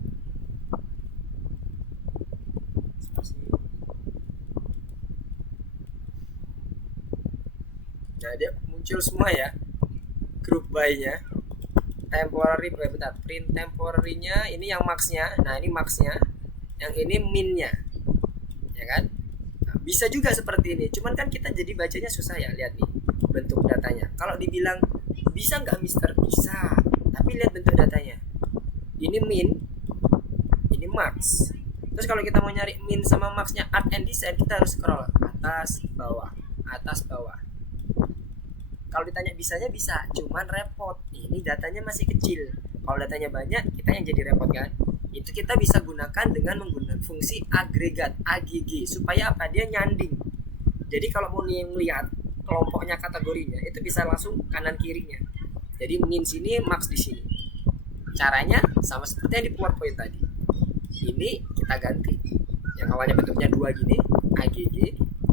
Nah, dia muncul semua ya group by-nya. Temporary, bentar, print temporary-nya ini yang max-nya. Nah, ini max-nya. Yang ini min-nya. Ya kan? Nah, bisa juga seperti ini. Cuman kan kita jadi bacanya susah ya, lihat nih bentuk datanya. Kalau dibilang bisa nggak Mister? Bisa. Tapi lihat bentuk datanya. Ini min, ini max. Terus kalau kita mau nyari min sama max-nya art and design, kita harus scroll atas bawah, atas bawah. Kalau ditanya bisanya bisa, cuman repot. Ini datanya masih kecil. Kalau datanya banyak, kita yang jadi repot kan. Itu kita bisa gunakan dengan menggunakan fungsi agregat AGG supaya apa? Dia nyanding. Jadi kalau mau melihat kelompoknya kategorinya, itu bisa langsung kanan kirinya. Jadi min sini, max di sini. Caranya sama seperti yang di PowerPoint tadi. Ini kita ganti. Yang awalnya bentuknya 2 gini, AGG.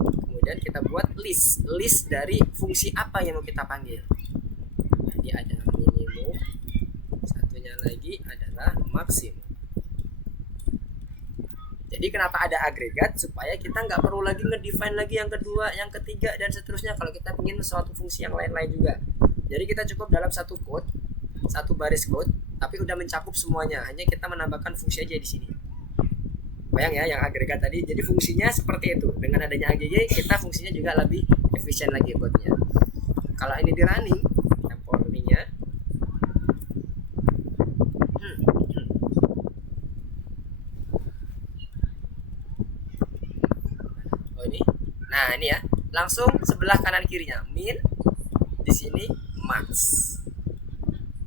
Kemudian kita buat list dari fungsi apa yang mau kita panggil. Nah, ini ada minimum, satunya lagi adalah maksimum. Jadi kenapa ada agregat? Supaya kita nggak perlu lagi ngedefine lagi yang kedua, yang ketiga, dan seterusnya kalau kita ingin suatu fungsi yang lain-lain juga. Jadi kita cukup dalam satu code, satu baris code, tapi udah mencakup semuanya. Hanya kita menambahkan fungsi aja di sini. Bayang ya yang agregat tadi. Jadi fungsinya seperti itu. Dengan adanya AGG kita fungsinya juga lebih efisien lagi buatnya. Kalau ini di running, temporary-nya oh ini. Nah, ini ya. Langsung sebelah kanan kirinya min, di sini max.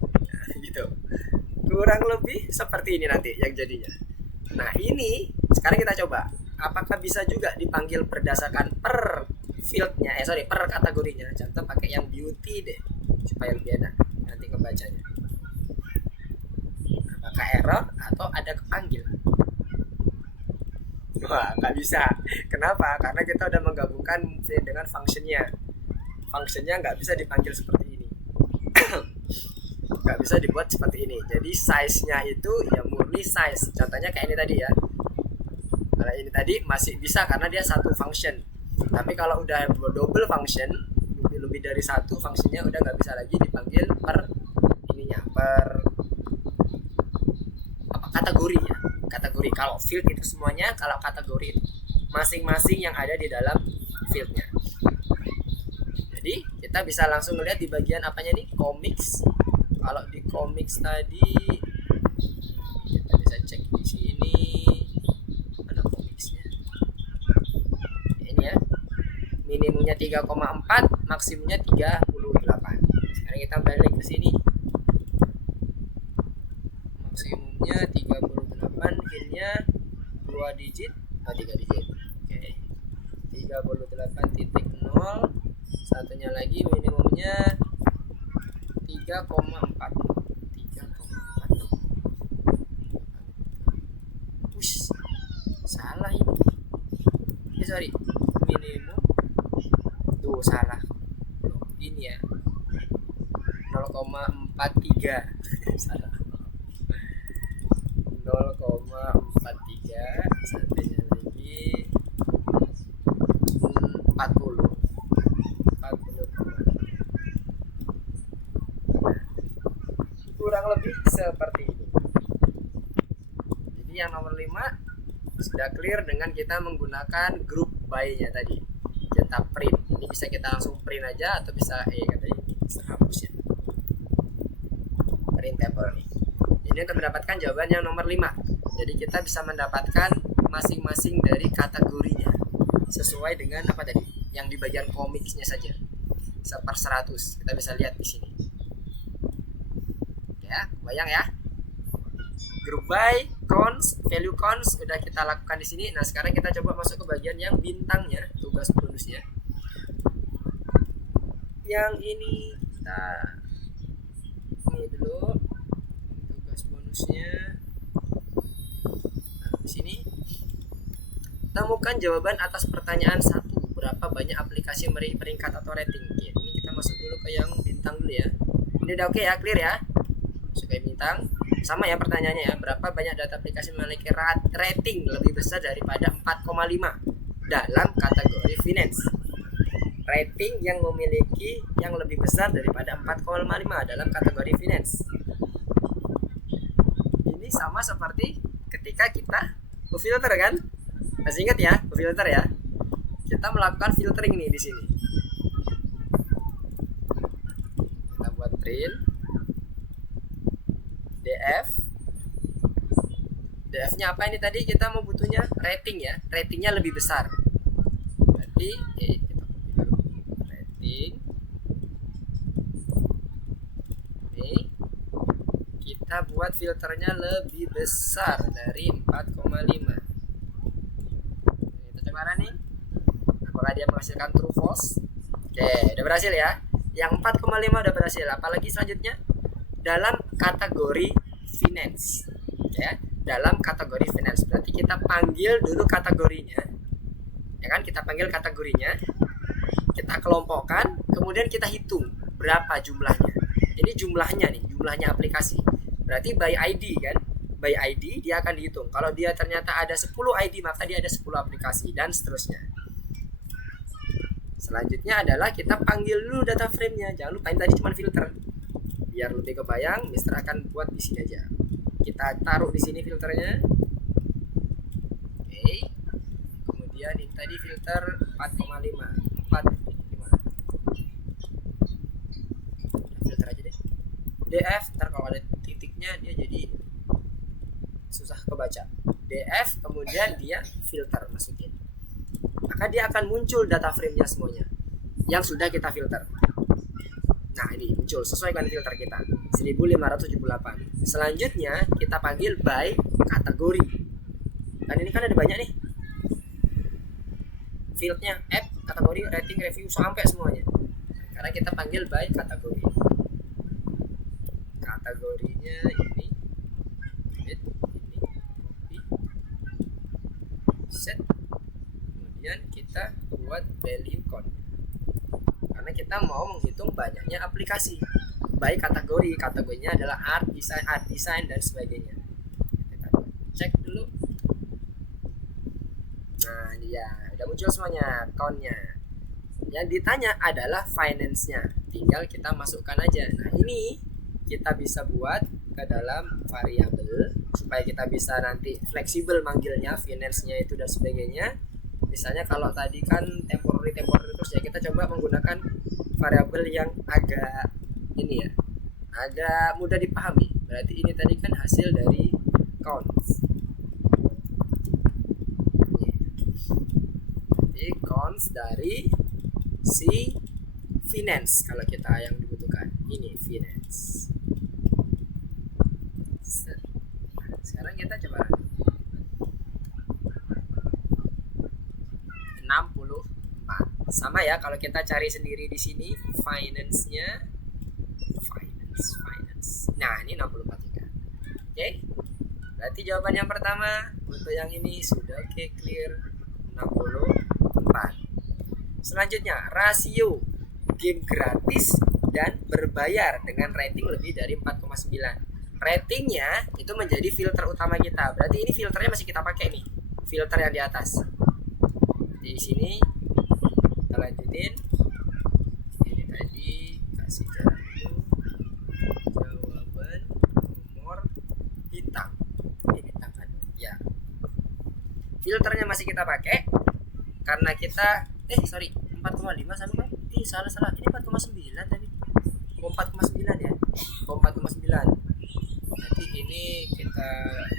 Nah, gitu. Kurang lebih seperti ini nanti yang jadinya. Nah, ini sekarang kita coba apakah bisa juga dipanggil berdasarkan per fieldnya, per kategorinya. Contoh pakai yang beauty deh supaya lebih enak nanti ngebacanya. Apakah error atau ada kepanggil? Wah, nggak bisa. Kenapa? Karena kita udah menggabungkan dengan functionnya. Functionnya nggak bisa dipanggil seperti ini. Nggak bisa dibuat seperti ini. Jadi size-nya itu ya murni size. Contohnya kayak ini tadi ya. Kalau ini tadi masih bisa karena dia satu function. Tapi kalau udah double function, lebih dari satu fungsinya udah nggak bisa lagi dipanggil per ininya, per apa kategori ya. Kategori. Kalau field itu semuanya, kalau kategori itu masing-masing yang ada di dalam fieldnya. Jadi kita bisa langsung melihat di bagian apanya nih, comics. Kalau di comics tadi kita bisa cek di sini mana comicsnya. Ini ya, minimumnya 3,4, maksimumnya 38. Sekarang kita balik ke sini. Maksimumnya 38, hintnya 2 digit, 3 digit. Oke. 38.0, satunya lagi minimumnya 3,4. Ush, salah ini. Sorry, minimum tuh salah. Ini ya 0,43. Salah. 0,43, satunya lagi 40. Kurang lebih seperti ini. Jadi yang nomor 5 sudah clear dengan kita menggunakan group by-nya tadi. Kita print. Ini bisa kita langsung print aja atau bisa katanya hapus ya. Printable nih. Ini untuk mendapatkan jawaban yang nomor 5. Jadi kita bisa mendapatkan masing-masing dari kategorinya sesuai dengan apa tadi? Yang di bagian komiksnya saja. 1/100. Kita bisa lihat di sini. Ya, bayang ya. Group by, cons, value cons udah kita lakukan di sini. Nah, sekarang kita coba masuk ke bagian yang bintangnya, tugas bonusnya. Yang ini kita ini dulu tugas bonusnya. Nah, di sini temukan jawaban atas pertanyaan 1. Berapa banyak aplikasi peringkat atau rating? Oke, ini kita masuk dulu ke yang bintang dulu ya. Ini udah oke ya, clear ya. Masuk ke bintang. Sama ya pertanyaannya ya, berapa banyak data aplikasi memiliki rating lebih besar daripada 4,5 dalam kategori finance. Rating yang memiliki yang lebih besar daripada 4,5 dalam kategori finance. Ini sama seperti ketika kita filter kan? Masih ingat ya, filter ya. Kita melakukan filtering nih di sini. Kita buat print DF-nya apa ini tadi? Kita mau butuhnya rating ya, ratingnya lebih besar. Berarti kita rating kita buat filternya lebih besar dari 4,5. Kita coba running. Apakah dia menghasilkan true false? Oke, udah berhasil ya. Yang 4,5 udah berhasil. Apalagi selanjutnya dalam kategori finance. Ya, dalam kategori finance. Berarti kita panggil dulu kategorinya. Ya kan, kita panggil kategorinya. Kita kelompokkan, kemudian kita hitung berapa jumlahnya. Ini jumlahnya nih, jumlahnya aplikasi. Berarti by ID kan? By ID dia akan dihitung. Kalau dia ternyata ada 10 ID, maka dia ada 10 aplikasi dan seterusnya. Selanjutnya adalah kita panggil dulu data frame-nya. Jangan lupa tadi cuma filter. Biar lebih kebayang, Mister akan buat di sini aja. Kita taruh di sini filternya. Oke. Kemudian ini tadi filter 4,5. 4,5. Filter aja deh. DF, ntar kalau ada titiknya dia jadi susah kebaca. DF, kemudian dia filter masukin. Maka dia akan muncul data frame-nya semuanya yang sudah kita filter. Nah, ini muncul sesuai dengan filter kita 1578. Selanjutnya kita panggil by kategori. Kan ini kan ada banyak nih fieldnya, app, kategori, rating, review, sampai semuanya. Karena kita panggil by kategori. Kategorinya ini copy, set. Kemudian kita buat value count. Karena kita mau menghitung banyaknya aplikasi. Baik kategori, kategorinya adalah art design dan sebagainya. Kita cek dulu. Nah, dia udah muncul semuanya countnya. Yang ditanya adalah finance-nya. Tinggal kita masukkan aja. Nah, ini kita bisa buat ke dalam variabel supaya kita bisa nanti fleksibel manggilnya, finance-nya itu dan sebagainya. Misalnya kalau tadi kan temporary terus ya, kita coba menggunakan variabel yang agak ini ya, agak mudah dipahami. Berarti ini tadi kan hasil dari count. Jadi count dari si finance kalau kita yang dibutuhkan. Ini finance. Sekarang kita coba 64. Sama ya kalau kita cari sendiri di sini finance-nya finance. Nah, ini 64 juga. Oke. Berarti jawaban yang pertama untuk yang ini sudah clear 64. Selanjutnya, rasio game gratis dan berbayar dengan rating lebih dari 4,9. Ratingnya itu menjadi filter utama kita. Berarti ini filternya masih kita pakai nih. Filter yang di atas. Di sini kita lanjutin. Ini tadi kasih jarak dulu. Jawaban nomor bintang. Ini bintang kan? Ya. Filternya masih kita pakai karena kita 4,5 sama kan? Salah. Ini 4,9 tadi. 4,9 ya. 4,9. Nanti ini kita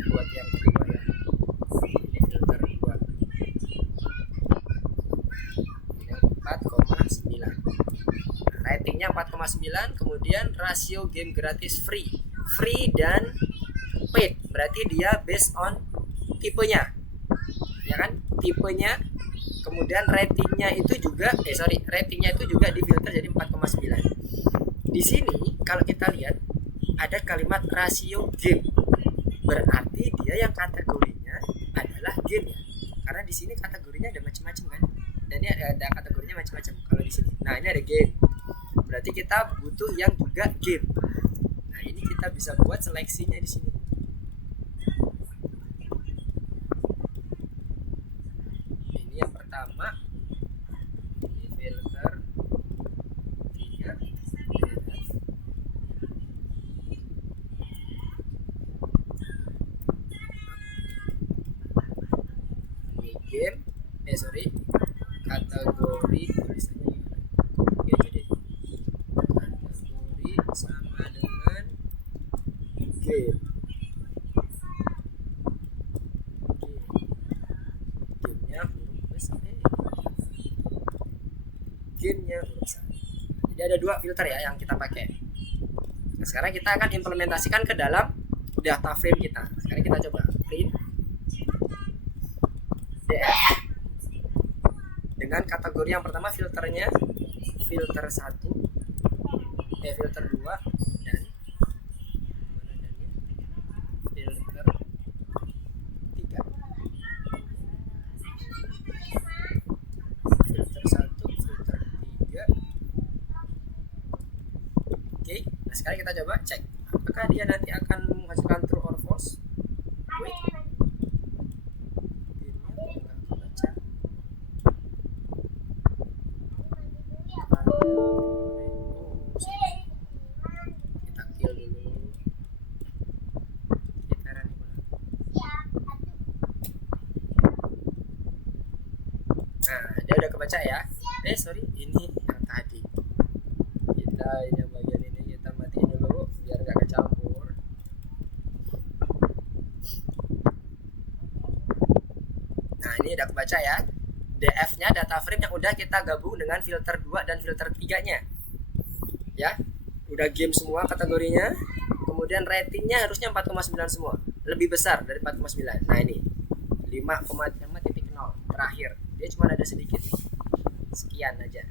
buat yang kedua ya. Ini filter 2. Ini 4,9. Ratingnya 4,9. Kemudian rasio game gratis free dan paid. Berarti dia based on tipenya. Ya kan? Tipenya. Kemudian ratingnya itu juga difilter jadi 4,9. Di sini kalau kita lihat ada kalimat rasio game, berarti dia yang kategorinya adalah game ya, karena di sini kategorinya ada macam-macam kan, dan ini ada kategorinya macam-macam kalau di sini. Nah, ini ada game, berarti kita butuh yang juga game. Nah, ini kita bisa buat seleksinya di sini. Ini yang pertama, ini filter 3. Game, kategori tulisannya oke aja deh. Kategori sama dengan game. Gamenya huruf besar. Gamenya huruf besar. Jadi ada 2 filter ya yang kita pakai. Nah, sekarang kita akan implementasikan ke dalam data frame kita. Sekarang kita coba print df dengan kategori yang pertama filternya filter 1, filter 2 dan filter 3. Filter 1, filter 3. Oke, nah sekarang kita coba cek apakah dia nanti akan menghasilkan true or false. Wait. Kita kill dulu. Nah, dia udah kebaca ya. Sorry, ini yang tadi. Kita yang bagian ini kita matiin dulu biar nggak kecampur. Nah, ini udah kebaca ya. DF-nya data frame yang udah kita gabung dengan filter 2 dan filter 3-nya. Ya. Udah game semua kategorinya. Kemudian ratingnya harusnya 4,9 semua. Lebih besar dari 4,9. Nah, ini 5,0 terakhir. Dia cuma ada sedikit. Sekian aja.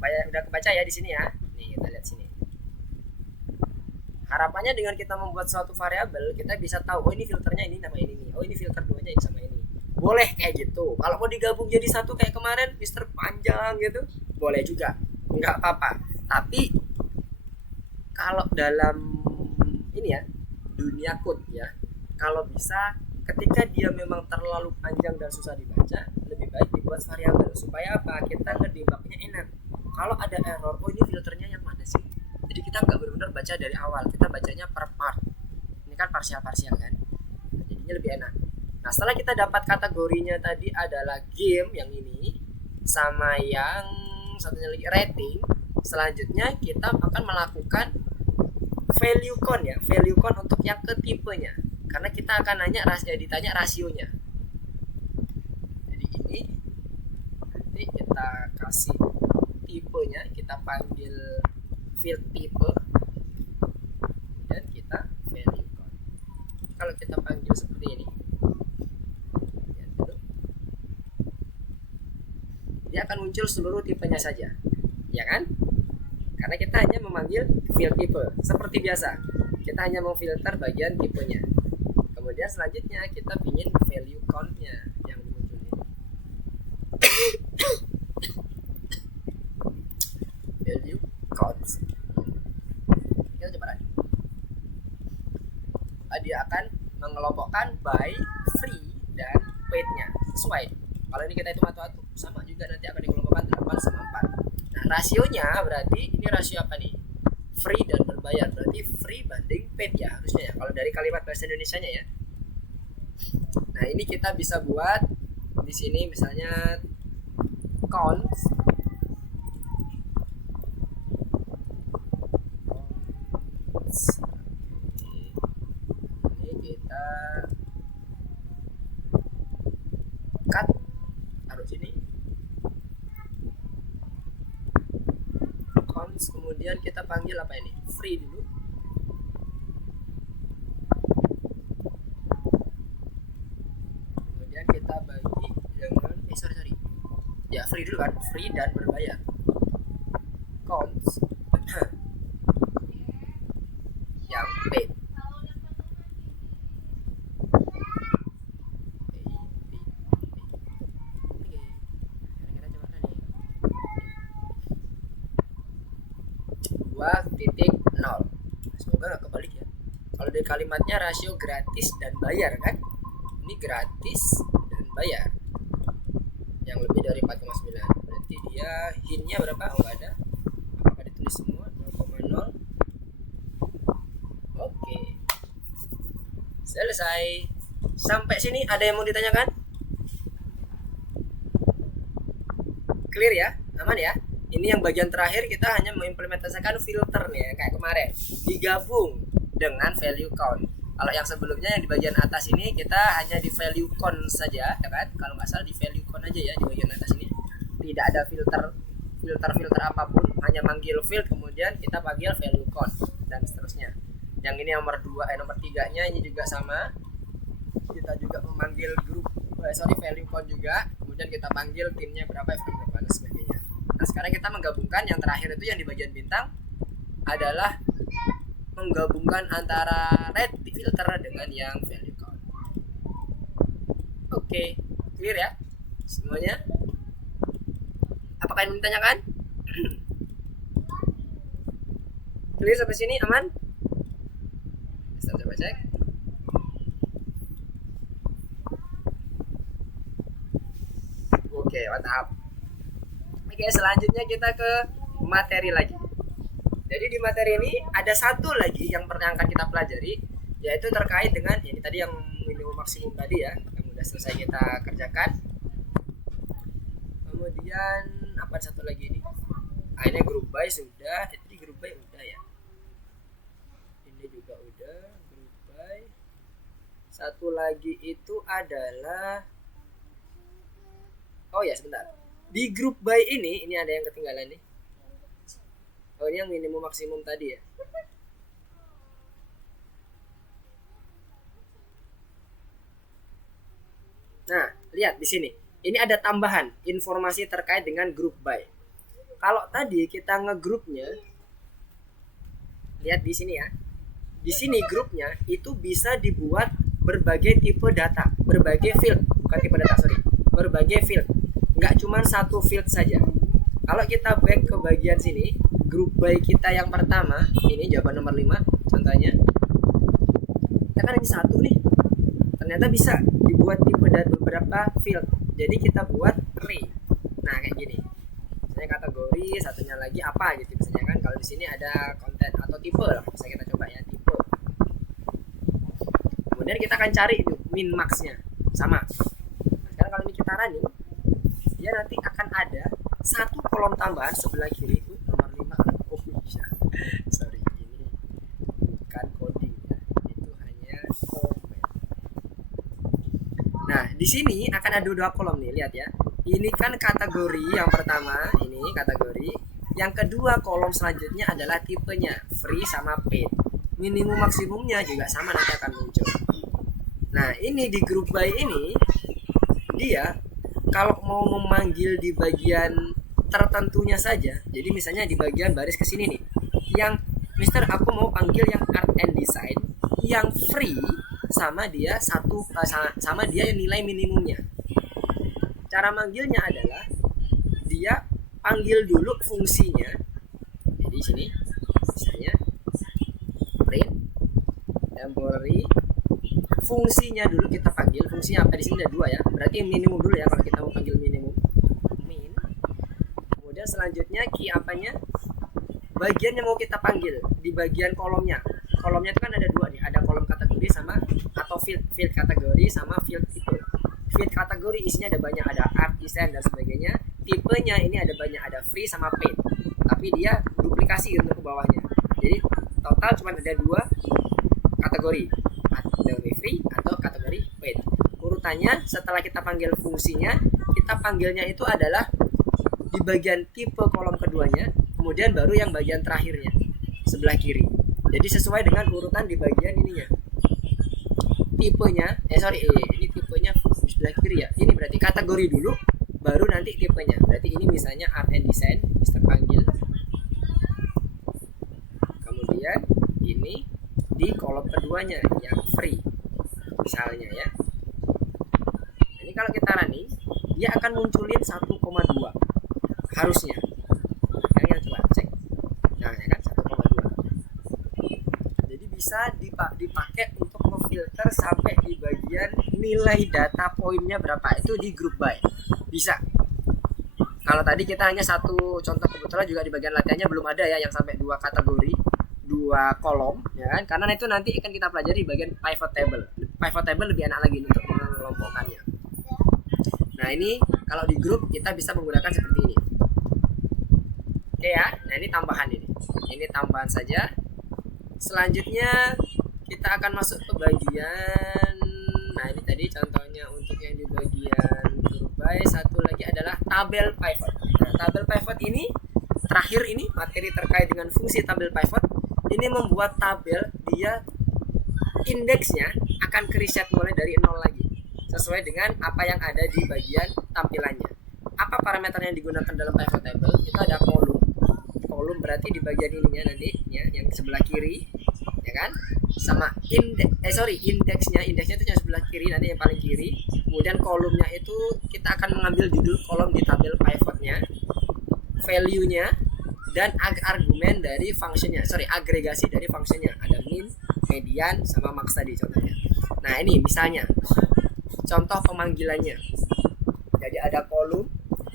Udah kebaca ya di sini ya. Nih, kita lihat sini. Harapannya dengan kita membuat suatu variabel, kita bisa tahu, oh ini filternya ini nama ini nih. Oh ini filter 2-nya ini sama ini. Boleh kayak gitu. Kalau mau digabung jadi satu kayak kemarin Mister panjang gitu, boleh juga. Enggak apa-apa. Tapi kalau dalam ini ya, dunia code ya, kalau bisa ketika dia memang terlalu panjang dan susah dibaca, lebih baik dibuat variabel supaya apa? Kita ngedebugnya enak. Kalau ada error, oh ini filternya yang mana sih? Jadi kita nggak benar-benar baca dari awal, kita bacanya per part. Ini kan parsial-parsial kan, jadinya lebih enak. Nah, setelah kita dapat kategorinya tadi adalah game yang ini sama yang satunya lagi rating, selanjutnya kita akan melakukan value count ya, value count untuk yang ketipenya. Karena kita akan ditanya rasionya. Jadi ini nanti kita kasih tipenya, kita panggil field type dan kita value count. Kalau kita panggil seperti ini, dia akan muncul seluruh tipenya saja, ya kan? Karena kita hanya memanggil field type seperti biasa, kita hanya memfilter bagian tipenya. Kemudian selanjutnya kita ingin value count-nya yang dimunculin. Value count. Kita coba lagi. Dia akan mengelompokkan by free dan paid-nya sesuai. Kalau ini kita hitung satu-satu sama juga nanti akan dikelompokkan 8 sama 4. Nah, rasionya berarti ini rasio apa nih? Free dan berbayar. Berarti free banding paid ya harusnya ya. Kalau dari kalimat bahasa Indonesianya ya. Nah, ini kita bisa buat di sini misalnya count ini kita cut taruh sini counts, kemudian kita panggil apa ini free dulu. Kemudian kita bagi dengan sorry ya, free dulu kan, free dan berbayar. Counts yang paid. Titik 0. Semoga nggak kebalik ya. Kalau dari kalimatnya rasio gratis dan bayar kan, ini gratis dan bayar yang lebih dari 4,9. Berarti dia hintnya berapa? Oh, nggak ada. Apakah ditulis semua? 0,0. Oke, selesai. Sampai sini ada yang mau ditanyakan? Clear ya? Aman ya? Ini yang bagian terakhir kita hanya mengimplementasikan filter nih ya, kayak kemarin digabung dengan value count. Kalau yang sebelumnya yang di bagian atas ini kita hanya di value count saja ya kan, kalau nggak salah di value count aja ya di bagian atas ini, tidak ada filter apapun, hanya manggil field kemudian kita panggil value count dan seterusnya. Yang ini nomor 3-nya ini juga sama. Kita juga memanggil value count juga. Kemudian kita panggil timnya berapa, FM berapa dan sebagainya. Nah, sekarang kita menggabungkan yang terakhir itu yang di bagian bintang adalah menggabungkan antara red filter dengan yang value count. Oke, clear ya semuanya? Apakah yang ditanyakan? Clear sampai sini, aman? Bisa coba cek. Oke, mantap. Oke, selanjutnya kita ke materi lagi. Jadi di materi ini ada satu lagi yang pernah akan kita pelajari, yaitu terkait dengan ini tadi yang minimum maksimum tadi ya, yang sudah selesai kita kerjakan. Kemudian apa satu lagi ini? Ini group by sudah, jadi group by udah ya. Ini juga udah group by. Satu lagi itu adalah sebentar. Di group by ini ada yang ketinggalan nih. Ini yang minimum maksimum tadi ya. Nah, lihat di sini. Ini ada tambahan informasi terkait dengan group by. Kalau tadi kita ngegrupnya, lihat di sini ya. Di sini grupnya itu bisa dibuat berbagai tipe data, berbagai field, bukan tipe data, berbagai field. Nggak cuma satu field saja. Kalau kita back ke bagian sini, group by kita yang pertama, ini jawaban nomor 5 contohnya. Kita kan ini satu nih. Ternyata bisa dibuat tipe dan beberapa field. Jadi kita buat array. Nah, kayak gini. Misalnya kategori, satunya lagi apa gitu misalnya kan. Kalau di sini ada konten atau tipe lah. Bisa kita coba ya, tipe. Kemudian kita akan cari itu min max-nya. Sama. Nah, sekarang kalau ini kita running, dia nanti akan ada satu kolom tambahan sebelah kiri itu nomor 5. Oh iya. Sorry, ini bukan coding ya. Itu hanya komen. Nah, di sini akan ada 2 kolom nih, lihat ya. Ini kan kategori yang pertama, ini kategori. Yang kedua kolom selanjutnya adalah tipenya, free sama paid. Minimum maksimumnya juga sama nanti akan muncul. Nah, ini di group by ini dia kalau mau memanggil di bagian tertentunya saja, jadi misalnya di bagian baris ke sini nih, yang Mister aku mau panggil yang art and design, yang free sama dia sama dia yang nilai minimumnya. Cara manggilnya adalah dia panggil dulu fungsinya. Jadi sini misalnya print temporary, fungsinya dulu kita panggil. Fungsinya apa di sini ada 2 ya. Berarti minimum dulu ya kalau kita mau panggil minimum. Min. Kemudian selanjutnya key apanya? Bagian yang mau kita panggil di bagian kolomnya. Kolomnya itu kan ada 2 nih, ada kolom kategori sama atau field kategori sama field tipe. Field kategori isinya ada banyak, ada art, design dan sebagainya. Tipenya ini ada banyak, ada free sama paid. Tapi dia duplikasi untuk ke bawahnya. Jadi total cuma ada 2 kategori, kategori free atau kategori paid. Urutannya setelah kita panggil fungsinya, kita panggilnya itu adalah di bagian tipe kolom keduanya, kemudian baru yang bagian terakhirnya sebelah kiri. Jadi sesuai dengan urutan di bagian ininya. Tipenya, ini tipenya sebelah kiri ya. Ini berarti kategori dulu, baru nanti tipenya. Berarti ini misalnya art and design, Mister panggil. Kemudian ini di kolom keduanya yang free, misalnya ya. Ini kalau kita running, dia akan munculin 1,2 harusnya. Yang coba cek. Nah, ya kan 1,2. Jadi bisa dipakai untuk memfilter sampai di bagian nilai data poinnya berapa itu di group by. Bisa. Kalau tadi kita hanya satu contoh, kebetulan juga di bagian latihannya belum ada ya yang sampai 2 kategori, 2 kolom ya kan, karena itu nanti akan kita pelajari bagian pivot table. Pivot table lebih enak lagi untuk mengelompokkannya. Nah, ini kalau di grup kita bisa menggunakan seperti ini. Oke ya. Nah, ini tambahan ini. Ini tambahan saja. Selanjutnya kita akan masuk ke bagian, nah ini tadi contohnya untuk yang di bagian group by. Satu lagi adalah tabel pivot. Nah, tabel pivot ini terakhir, ini materi terkait dengan fungsi tabel pivot. ini membuat tabel, dia indeksnya akan ke reset mulai dari 0 lagi sesuai dengan apa yang ada di bagian tampilannya. Apa parameter yang digunakan dalam pivot table? Itu ada kolom. Kolom berarti di bagian ininya nanti ya, yang sebelah kiri, ya kan? Sama indeksnya itu yang sebelah kiri, nanti yang paling kiri. Kemudian kolomnya itu kita akan mengambil judul kolom di tabel pivotnya, value-nya, dan argumen dari fungsinya, agregasi dari fungsinya. Ada min, median, sama max tadi contohnya. Nah ini misalnya contoh pemanggilannya. Jadi ada kolom,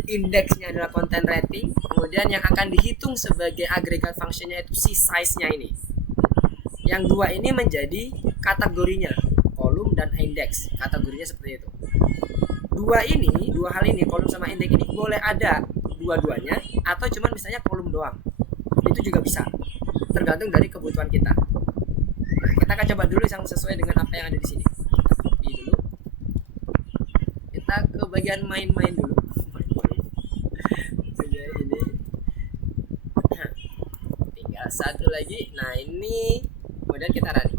indeksnya adalah content rating, kemudian yang akan dihitung sebagai agregat fungsinya itu si size-nya ini. Yang dua ini menjadi kategorinya, kolom dan indeks, kategorinya seperti itu. Dua hal ini, kolom sama indeks ini boleh ada dua-duanya atau cuman misalnya kolom doang. Itu juga bisa, tergantung dari kebutuhan kita. Nah, kita akan coba dulu yang sesuai dengan apa yang ada di sini. Kita copy dulu. Kita ke bagian main-main dulu. Bagian ini. Tinggal satu lagi. Nah, ini kemudian kita running.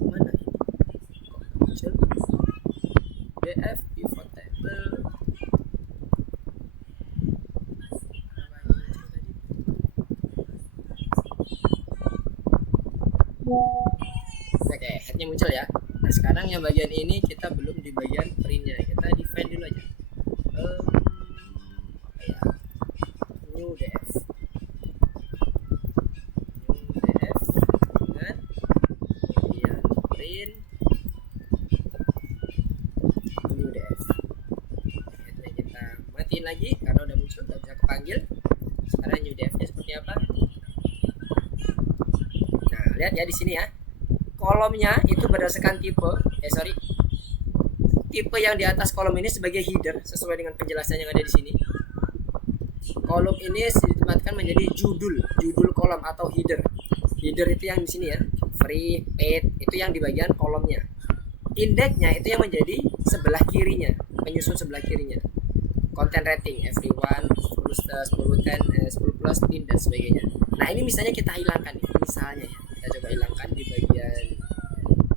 Mana ini? Kok muncul? BF pivot table. Oke, headnya muncul ya. Nah sekarang yang bagian ini kita belum di bagian printnya, kita define dulu aja. Apa ya? New df dengan kemudian print new df. Headnya kita matiin lagi karena udah muncul, udah bisa kepanggil. Sekarang new df nya seperti apa? Nah lihat ya di sini ya. Kolomnya itu berdasarkan tipe yang di atas kolom ini sebagai header sesuai dengan penjelasan yang ada di sini. Kolom ini ditempatkan menjadi judul kolom atau header. Header itu yang di sini ya, free, paid, itu yang di bagian kolomnya. Indeksnya itu yang menjadi sebelah kirinya, penyusun sebelah kirinya. Content rating, everyone, 10 plus, team, dan sebagainya. Nah ini misalnya kita hilangkan nih, misalnya ya. Kita coba hilangkan di bagian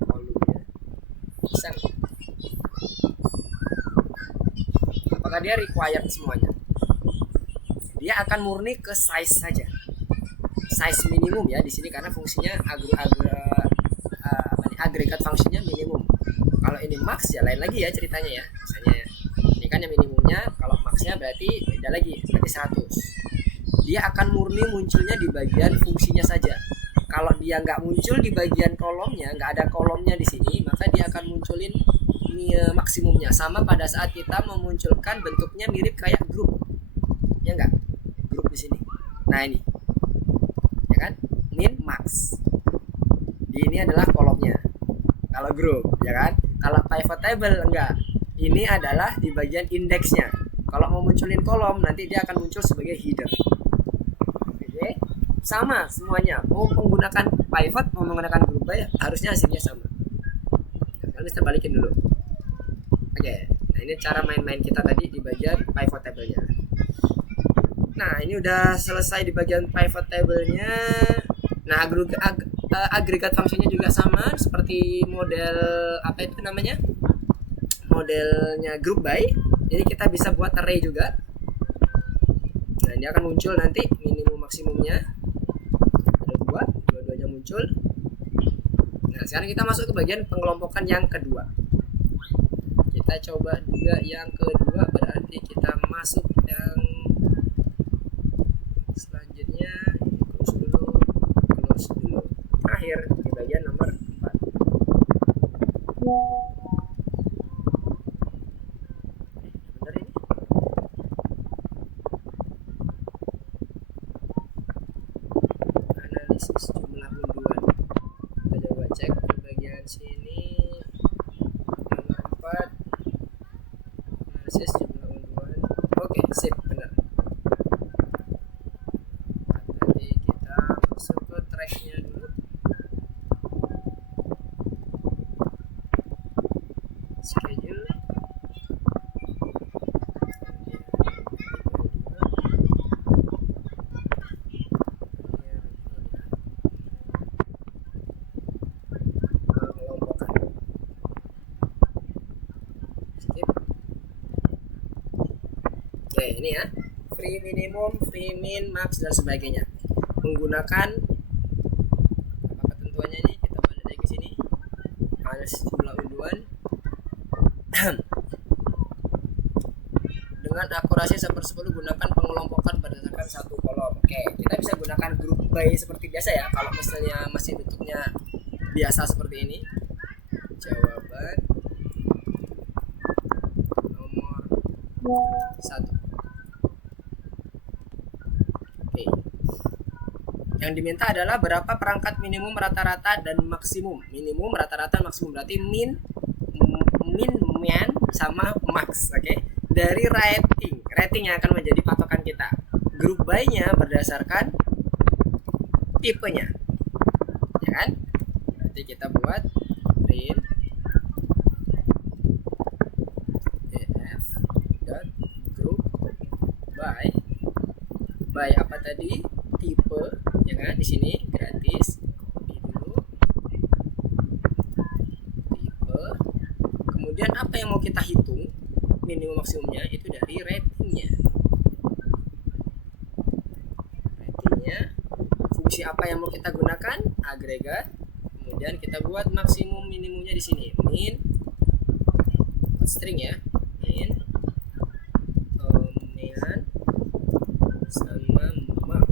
kolomnya. Bisa. Apakah dia required semuanya? Dia akan murni ke size saja. Size minimum ya di sini karena fungsinya agregat fungsinya minimum. Kalau ini max ya lain lagi ya ceritanya ya. Misalnya ya. Ini kan yang minimumnya, kalau maxnya berarti beda lagi, berarti 100. Dia akan murni munculnya di bagian fungsinya saja. Kalau dia nggak muncul di bagian kolomnya, nggak ada kolomnya di sini, maka dia akan munculin maksimumnya. Sama pada saat kita memunculkan bentuknya mirip kayak grup, ya nggak? Grup di sini. Nah ini, ya kan? Min, max. Di ini adalah kolomnya. Kalau grup, ya kan? Kalau pivot table enggak. Ini adalah di bagian indeksnya. Kalau mau munculin kolom, nanti dia akan muncul sebagai header. Oke? Sama semuanya, mau menggunakan pivot mau menggunakan group by harusnya hasilnya sama. Sekarang kita balikin dulu. Oke, nah ini cara main-main kita tadi di bagian pivot table-nya. Nah ini udah selesai di bagian pivot table-nya. Nah agregat fungsinya juga sama seperti model apa itu namanya, modelnya group by. Jadi kita bisa buat array juga. Nah ini akan muncul nanti minimum maksimumnya. Dua-duanya muncul. Nah sekarang kita masuk ke bagian pengelompokan yang kedua. Kita coba juga yang kedua, berarti kita masuk yang selanjutnya. Close dulu. Terakhir di bagian nomor 4. Benar ini? Analisis jumlah unduan. Kita coba cek ke bagian sini nomor 4. Analisis jumlah unduan. Oke, sip, benar. Nanti kita masuk ke tracknya dulu. Schedule. Oke, ini ya. Free minimum, free min, max dan sebagainya. Menggunakan apa ketentuannya ini? Kita balik lagi ke sini. Ada sejumlah unduan. Dengan akurasi 1/10 gunakan pengelompokan berdasarkan satu kolom. Oke, kita bisa gunakan group by seperti biasa ya. Kalau misalnya masih bentuknya biasa seperti ini. Jawaban nomor 1. Oke. Yang diminta adalah berapa perangkat minimum, rata-rata dan maksimum. Minimum, rata-rata, maksimum. Berarti min, sama max. Oke. Dari rating yang akan menjadi patokan kita. Group by-nya berdasarkan tipenya, ya kan? Berarti kita buat print df dot group by apa tadi, tipe, ya kan? Di sini gratis, copy dulu tipe. Kemudian apa yang mau kita hitung minimum maksimumnya itu dari ratingnya. Fungsi apa yang mau kita gunakan? Agregat. Kemudian kita buat maksimum minimumnya di sini. Min string ya. Min sama max.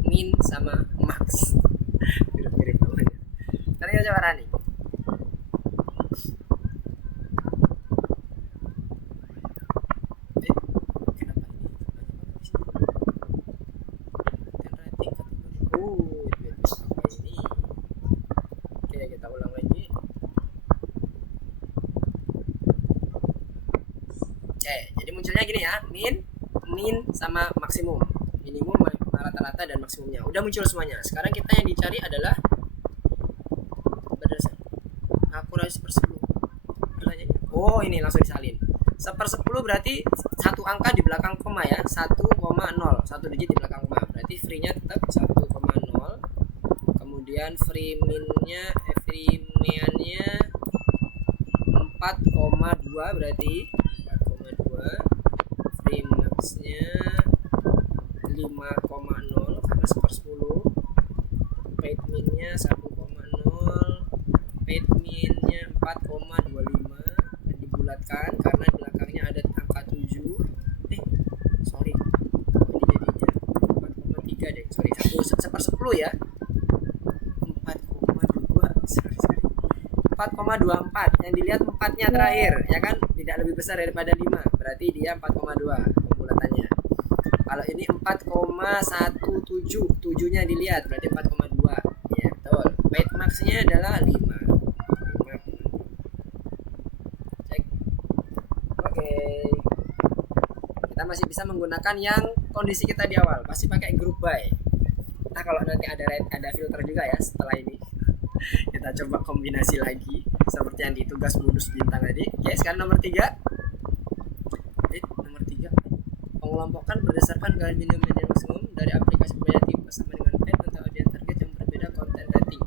Min sama max. Mirip-mirip namanya. Sekarang kita coba running. Jadi munculnya gini ya, min sama maksimum, minimum, rata-rata dan maksimumnya udah muncul semuanya. Sekarang kita yang dicari adalah berdasarkan akurasi 1/10. Oh, ini langsung disalin 1/10 berarti satu angka di belakang koma ya, 1,0, satu digit di belakang koma, berarti free nya tetap 1,0. Kemudian free min-nya 4,2 berarti free max-nya 5,0 karena 1/10. Paid min-nya 1,0. Paid min-nya 4,25 dan dibulatkan karena belakangnya ada angka 7. Sorry. Ini jadinya 4,3 deh. Sorry, 1/10 ya. 4,24. Yang dilihat 4-nya terakhir, ya kan? Tidak lebih besar daripada 5. Berarti dia 4,2 pembulatannya. Kalau ini 4,17, 7-nya dilihat berarti 4,2. Ya, betul. Paid max-nya adalah 5. Cek. Oke. Kita masih bisa menggunakan yang kondisi kita di awal. Pasti pakai group by. Nah, kalau nanti ada filter juga ya setelah ini. Kita coba kombinasi lagi seperti yang di tugas bonus bintang tadi. Oke, sekarang nomor 3. Nomor 3. Pengelompokan berdasarkan garis minimum dan maksimum dari aplikasi berbeda tipe sama dengan paid untuk audiens target yang berbeda konten rating.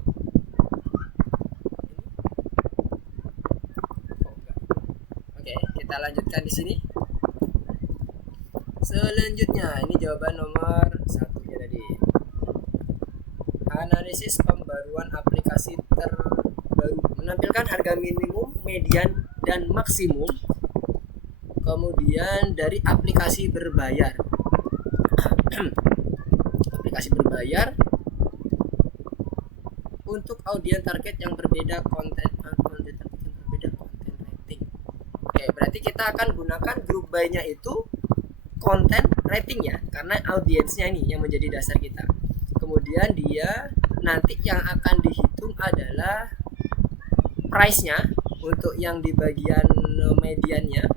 Oke, kita lanjutkan di sini. Selanjutnya, ini jawaban nomor 1 ya tadi. Analisis pembaruan aplikasi terbaru menampilkan harga minimum, median, dan maksimum. Kemudian dari aplikasi berbayar. Aplikasi berbayar untuk audiens target yang berbeda konten rating. Oke, berarti kita akan gunakan group by-nya itu konten rating ya, karena audiensnya ini yang menjadi dasar kita. Kemudian dia nanti yang akan dihitung adalah price-nya untuk yang di bagian mediannya,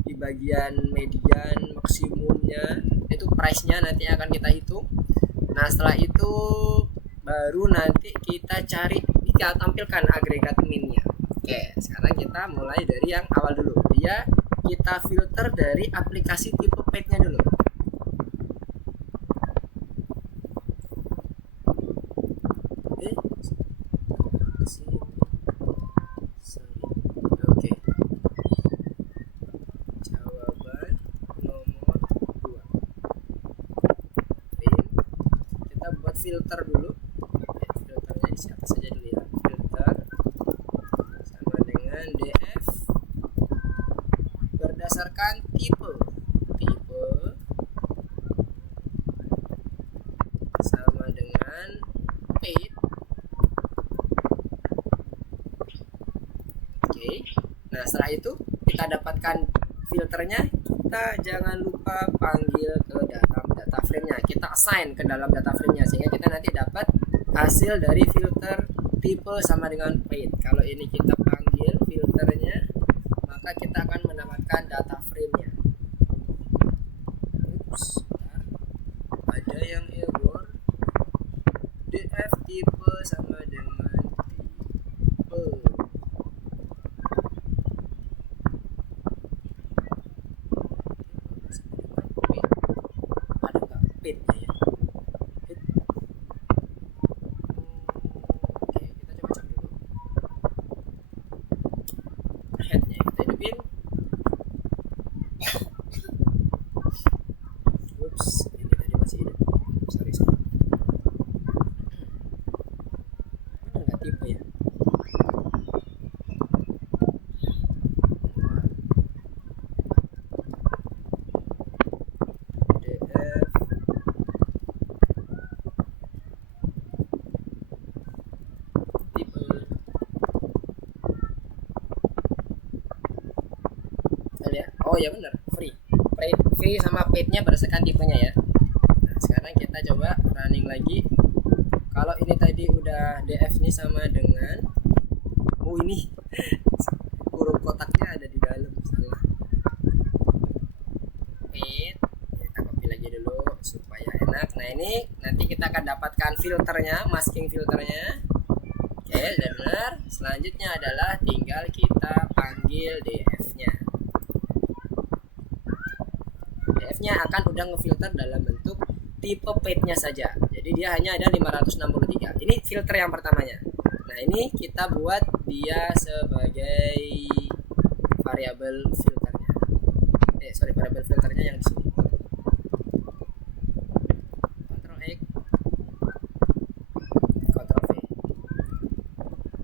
di bagian median maksimumnya itu price-nya nanti akan kita hitung. Nah, setelah itu baru nanti kita tampilkan agregat min-nya. Oke, sekarang kita mulai dari yang awal dulu. Kita filter dari aplikasi tipe paid-nya dulu. filter dulu. Filternya di siapa saja dulu ya. Filter sama dengan df berdasarkan tipe sama dengan paid. Oke. Nah, setelah itu kita dapatkan filternya, kita jangan lupa panggil ke dalam data frame-nya. Kita assign ke dalam data frame-nya sehingga kita nanti dapat hasil dari filter tipe sama dengan paid. Kalau ini kita panggil filternya, maka kita akan mendapatkan data frame-nya. Ups, ada yang error. df tipe sama dengan tipe. Ada nggak paid-nya ya? Oke, kita coba cek dulu. Head-nya kita hidupin. Ups, ini tadi masih hidup. Sorry. Mana nggak tipe ya? Oh ya benar, free sama paid-nya berdasarkan tipenya ya. Nah, sekarang kita coba running lagi. Kalau ini tadi udah df nih sama dengan ini huruf kotaknya ada di dalam, salah. Paid, kita copy lagi dulu supaya enak. Nah, ini nanti kita akan dapatkan filternya, masking filternya. Oke, udah benar. Selanjutnya adalah tinggal kita panggil df-nya. df-nya akan udah ngefilter dalam bentuk tipe paid-nya saja. Jadi dia hanya ada 563. Ini filter yang pertamanya. Nah, ini kita buat dia sebagai variabel filternya. Variabel filternya yang di sini. Ctrl X, Ctrl V.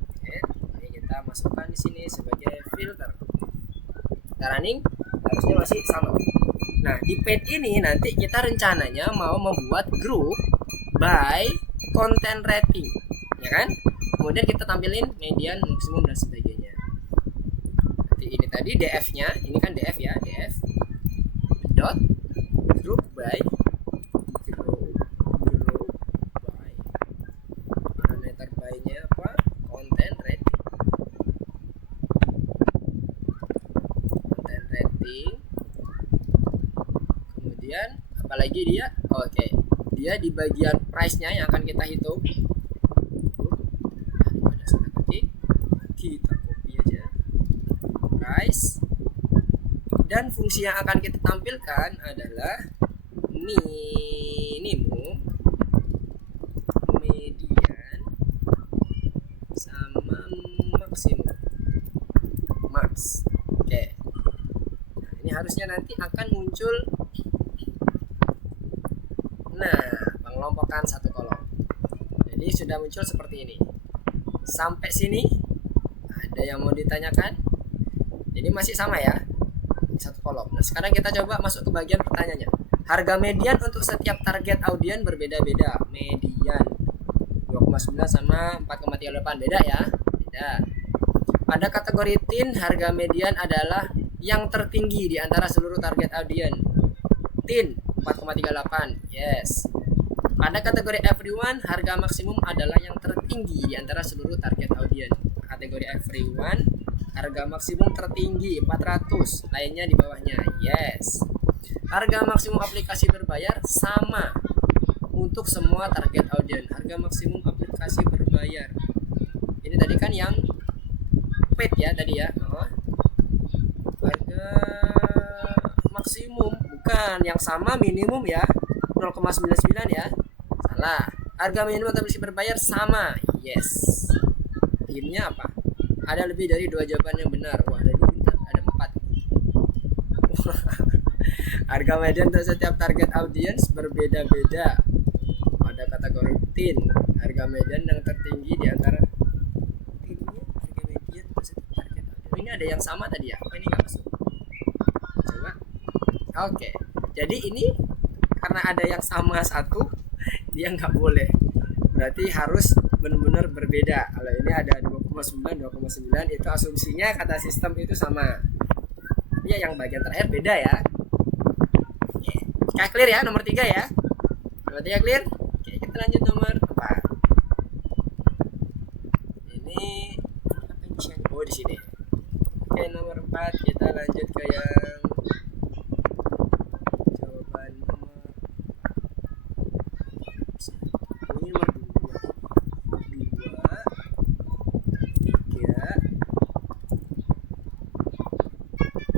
Oke, ini kita masukkan di sini sebagai filter. Kita running, harusnya masih sama. Nah, di paid ini nanti kita rencananya mau membuat group by content rating, ya kan? Kemudian kita tampilin median, maksimum dan sebagainya. Nanti ini tadi df-nya, ini kan df ya, df dot group by parameter by-nya apa? Content rating. Content rating. Kemudian apalagi dia? Oke, dia di bagian price-nya yang akan kita hitung. Ada sana ketik, kita copy aja price, dan fungsi yang akan kita tampilkan adalah minimum, median, sama maksimum, max. Oke, nah, ini harusnya nanti akan muncul. Nah, pengelompokan satu kolom. Jadi sudah muncul seperti ini. Sampai sini ada yang mau ditanyakan? Jadi masih sama ya, satu kolom. Nah, sekarang kita coba masuk ke bagian pertanyaannya. Harga median untuk setiap target audiens berbeda-beda. Median 2,9 sama 4,38, beda ya? Beda. Pada kategori teen, harga median adalah yang tertinggi di antara seluruh target audiens. Teen 4,38. Yes. Pada kategori everyone, harga maksimum adalah yang tertinggi di antara seluruh target audiens. Kategori everyone, harga maksimum tertinggi 400, lainnya di bawahnya. Yes. Harga maksimum aplikasi berbayar sama untuk semua target audiens. Harga maksimum aplikasi berbayar. Ini tadi kan yang paid ya tadi ya. Harga maksimum, bukan yang sama minimum ya, 0,99 ya, salah. Harga minimum aplikasi berbayar sama. Yes. Hintnya apa? Ada lebih dari 2 jawaban yang benar. Wah, ada 4. Harga median untuk setiap target audiens berbeda-beda. Pada Ada kategori teen, harga median yang tertinggi di antara teennya, harga median positif target audience. Ini ada yang sama tadi ya? Apa ini nggak masuk? Coba. Oke. Jadi ini karena ada yang sama satu, dia nggak boleh. Berarti harus benar-benar berbeda. Kalau ini ada 2,9 itu asumsinya kata sistem itu sama. Tapi ya yang bagian terakhir beda ya. Oke. Kayak clear ya nomor 3 ya. Nomor 3 clear? Oke, kita lanjut nomor 4. Ini apa ini? Oh, di sini. Oke, nomor 4 kita lanjut ke yang jawaban nomor ini nomor 2 3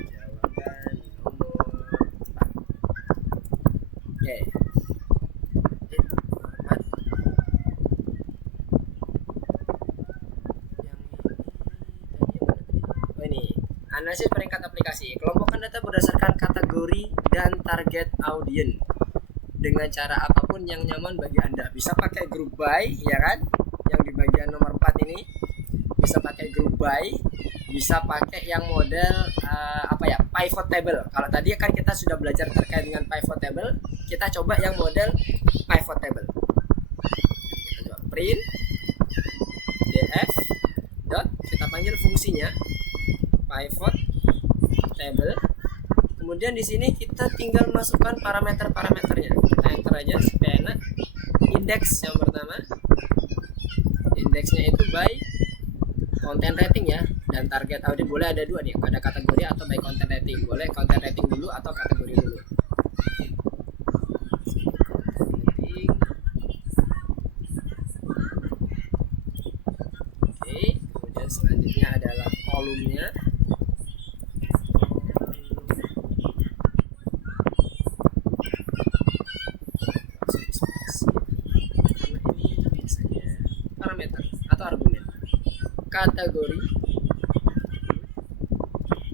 jawaban nomor 4. Oke. Analisis peringkat aplikasi. Kelompokkan data berdasarkan kategori dan target audience dengan cara apapun yang nyaman bagi Anda. Bisa pakai group by, ya kan? Yang di bagian nomor 4 ini bisa pakai group by, bisa pakai yang model pivot table. Kalau tadi kan kita sudah belajar terkait dengan pivot table, kita coba yang model pivot table. Kita coba print df dot, kita panggil fungsinya pivot table. Kemudian di sini kita tinggal masukkan parameternya. Kita enter aja supaya enak. Indeks yang pertama. Indeksnya itu by content rating ya, dan target audience boleh ada 2 nih, ada kategori atau by content rating. Boleh content rating dulu atau kategori dulu. Oke, kemudian selanjutnya adalah kolomnya. Kategori,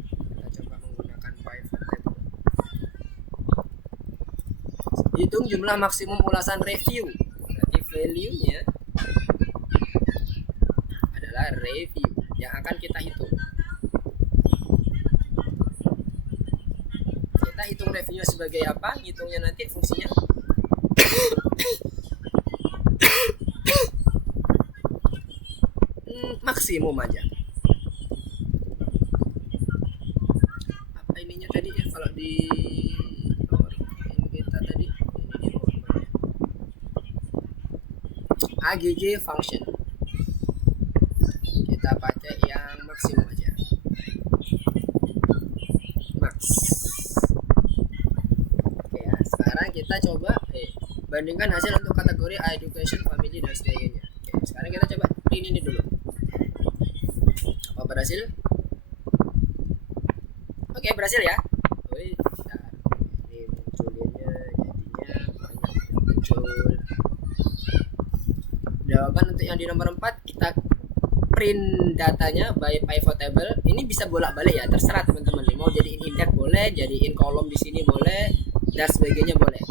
kita coba menggunakan pivot table. Hitung jumlah maksimum ulasan review. Berarti value-nya adalah review yang akan kita hitung. Kita hitung reviewnya sebagai apa? Hitungnya nanti fungsinya maksimum aja. Apa ininya tadi ya? Kalau di kita tadi ini AGG function, kita pakai yang maksimum aja, max. Oke ya, sekarang kita coba bandingkan hasil untuk kategori education, family dan sebagainya. Oke, sekarang kita coba print ini dulu. Apa berhasil? Oke, berhasil ya. Ini munculinnya jadinya banyak muncul. Jawaban untuk yang di nomor 4 kita print datanya by pivot table. Ini bisa bolak-balik ya, terserah teman-teman. Mau jadiin index boleh, jadiin kolom di sini boleh, dan sebagainya boleh.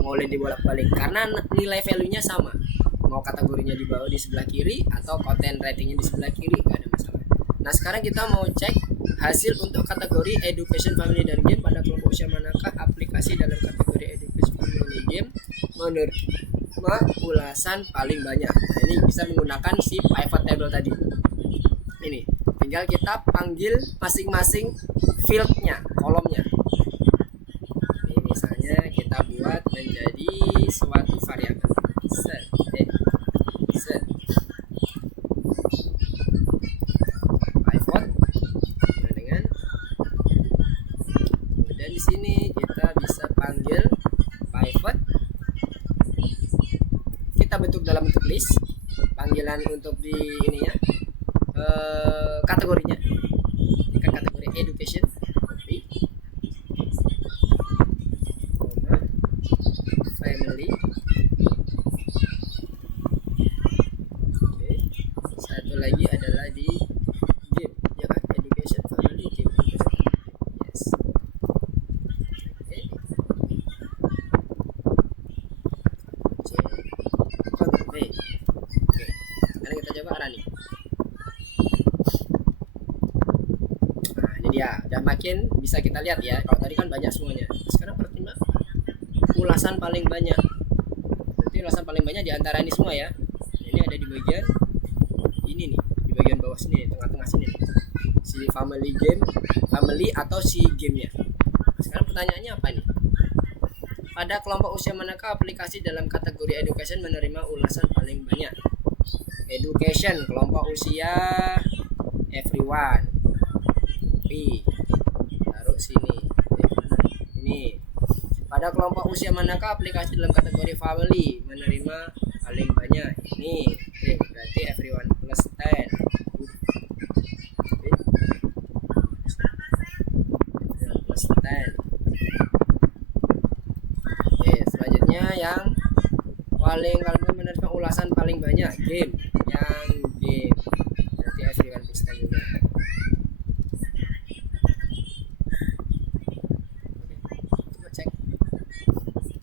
Boleh dibolak-balik karena nilai value-nya sama. Mau kategorinya di bawah di sebelah kiri atau content ratingnya di sebelah kiri, gak ada masalah. Nah sekarang kita mau cek hasil untuk kategori education, family dan game pada kelompok usia manakah aplikasi dalam kategori education, family, game menerima ulasan paling banyak. Nah ini bisa menggunakan si pivot table tadi. Ini tinggal kita panggil masing-masing fieldnya, kolomnya. Ini misalnya kita buat menjadi suatu variabel. Set pivot dengan, kemudian di sini kita bisa panggil pivot, kita bentuk dalam bentuk list, panggilan untuk di ininya kategorinya, ini kan kategori education, copy, family. Lagi adalah di game ya kan, education, family, game. Yes. Okay. dia dan makin bisa kita lihat ya. Kalau tadi kan banyak semuanya, sekarang pertimbang ulasan paling banyak. Berarti ulasan paling banyak di antara ini semua ya. Ini ada di bagian ini nih, di bagian bawah sini, tengah-tengah sini nih. Si family atau si gamenya. Sekarang pertanyaannya apa nih? Pada kelompok usia manakah aplikasi dalam kategori education menerima ulasan paling banyak? Education, kelompok usia everyone. Taruh sini. Ini. Pada kelompok usia manakah aplikasi dalam kategori family menerima paling banyak? Ini. Berarti everyone plus 10. Everyone plus 10. Selanjutnya yang paling kalian menerima ulasan paling banyak game. Yang game. Berarti everyone plus 10 juga.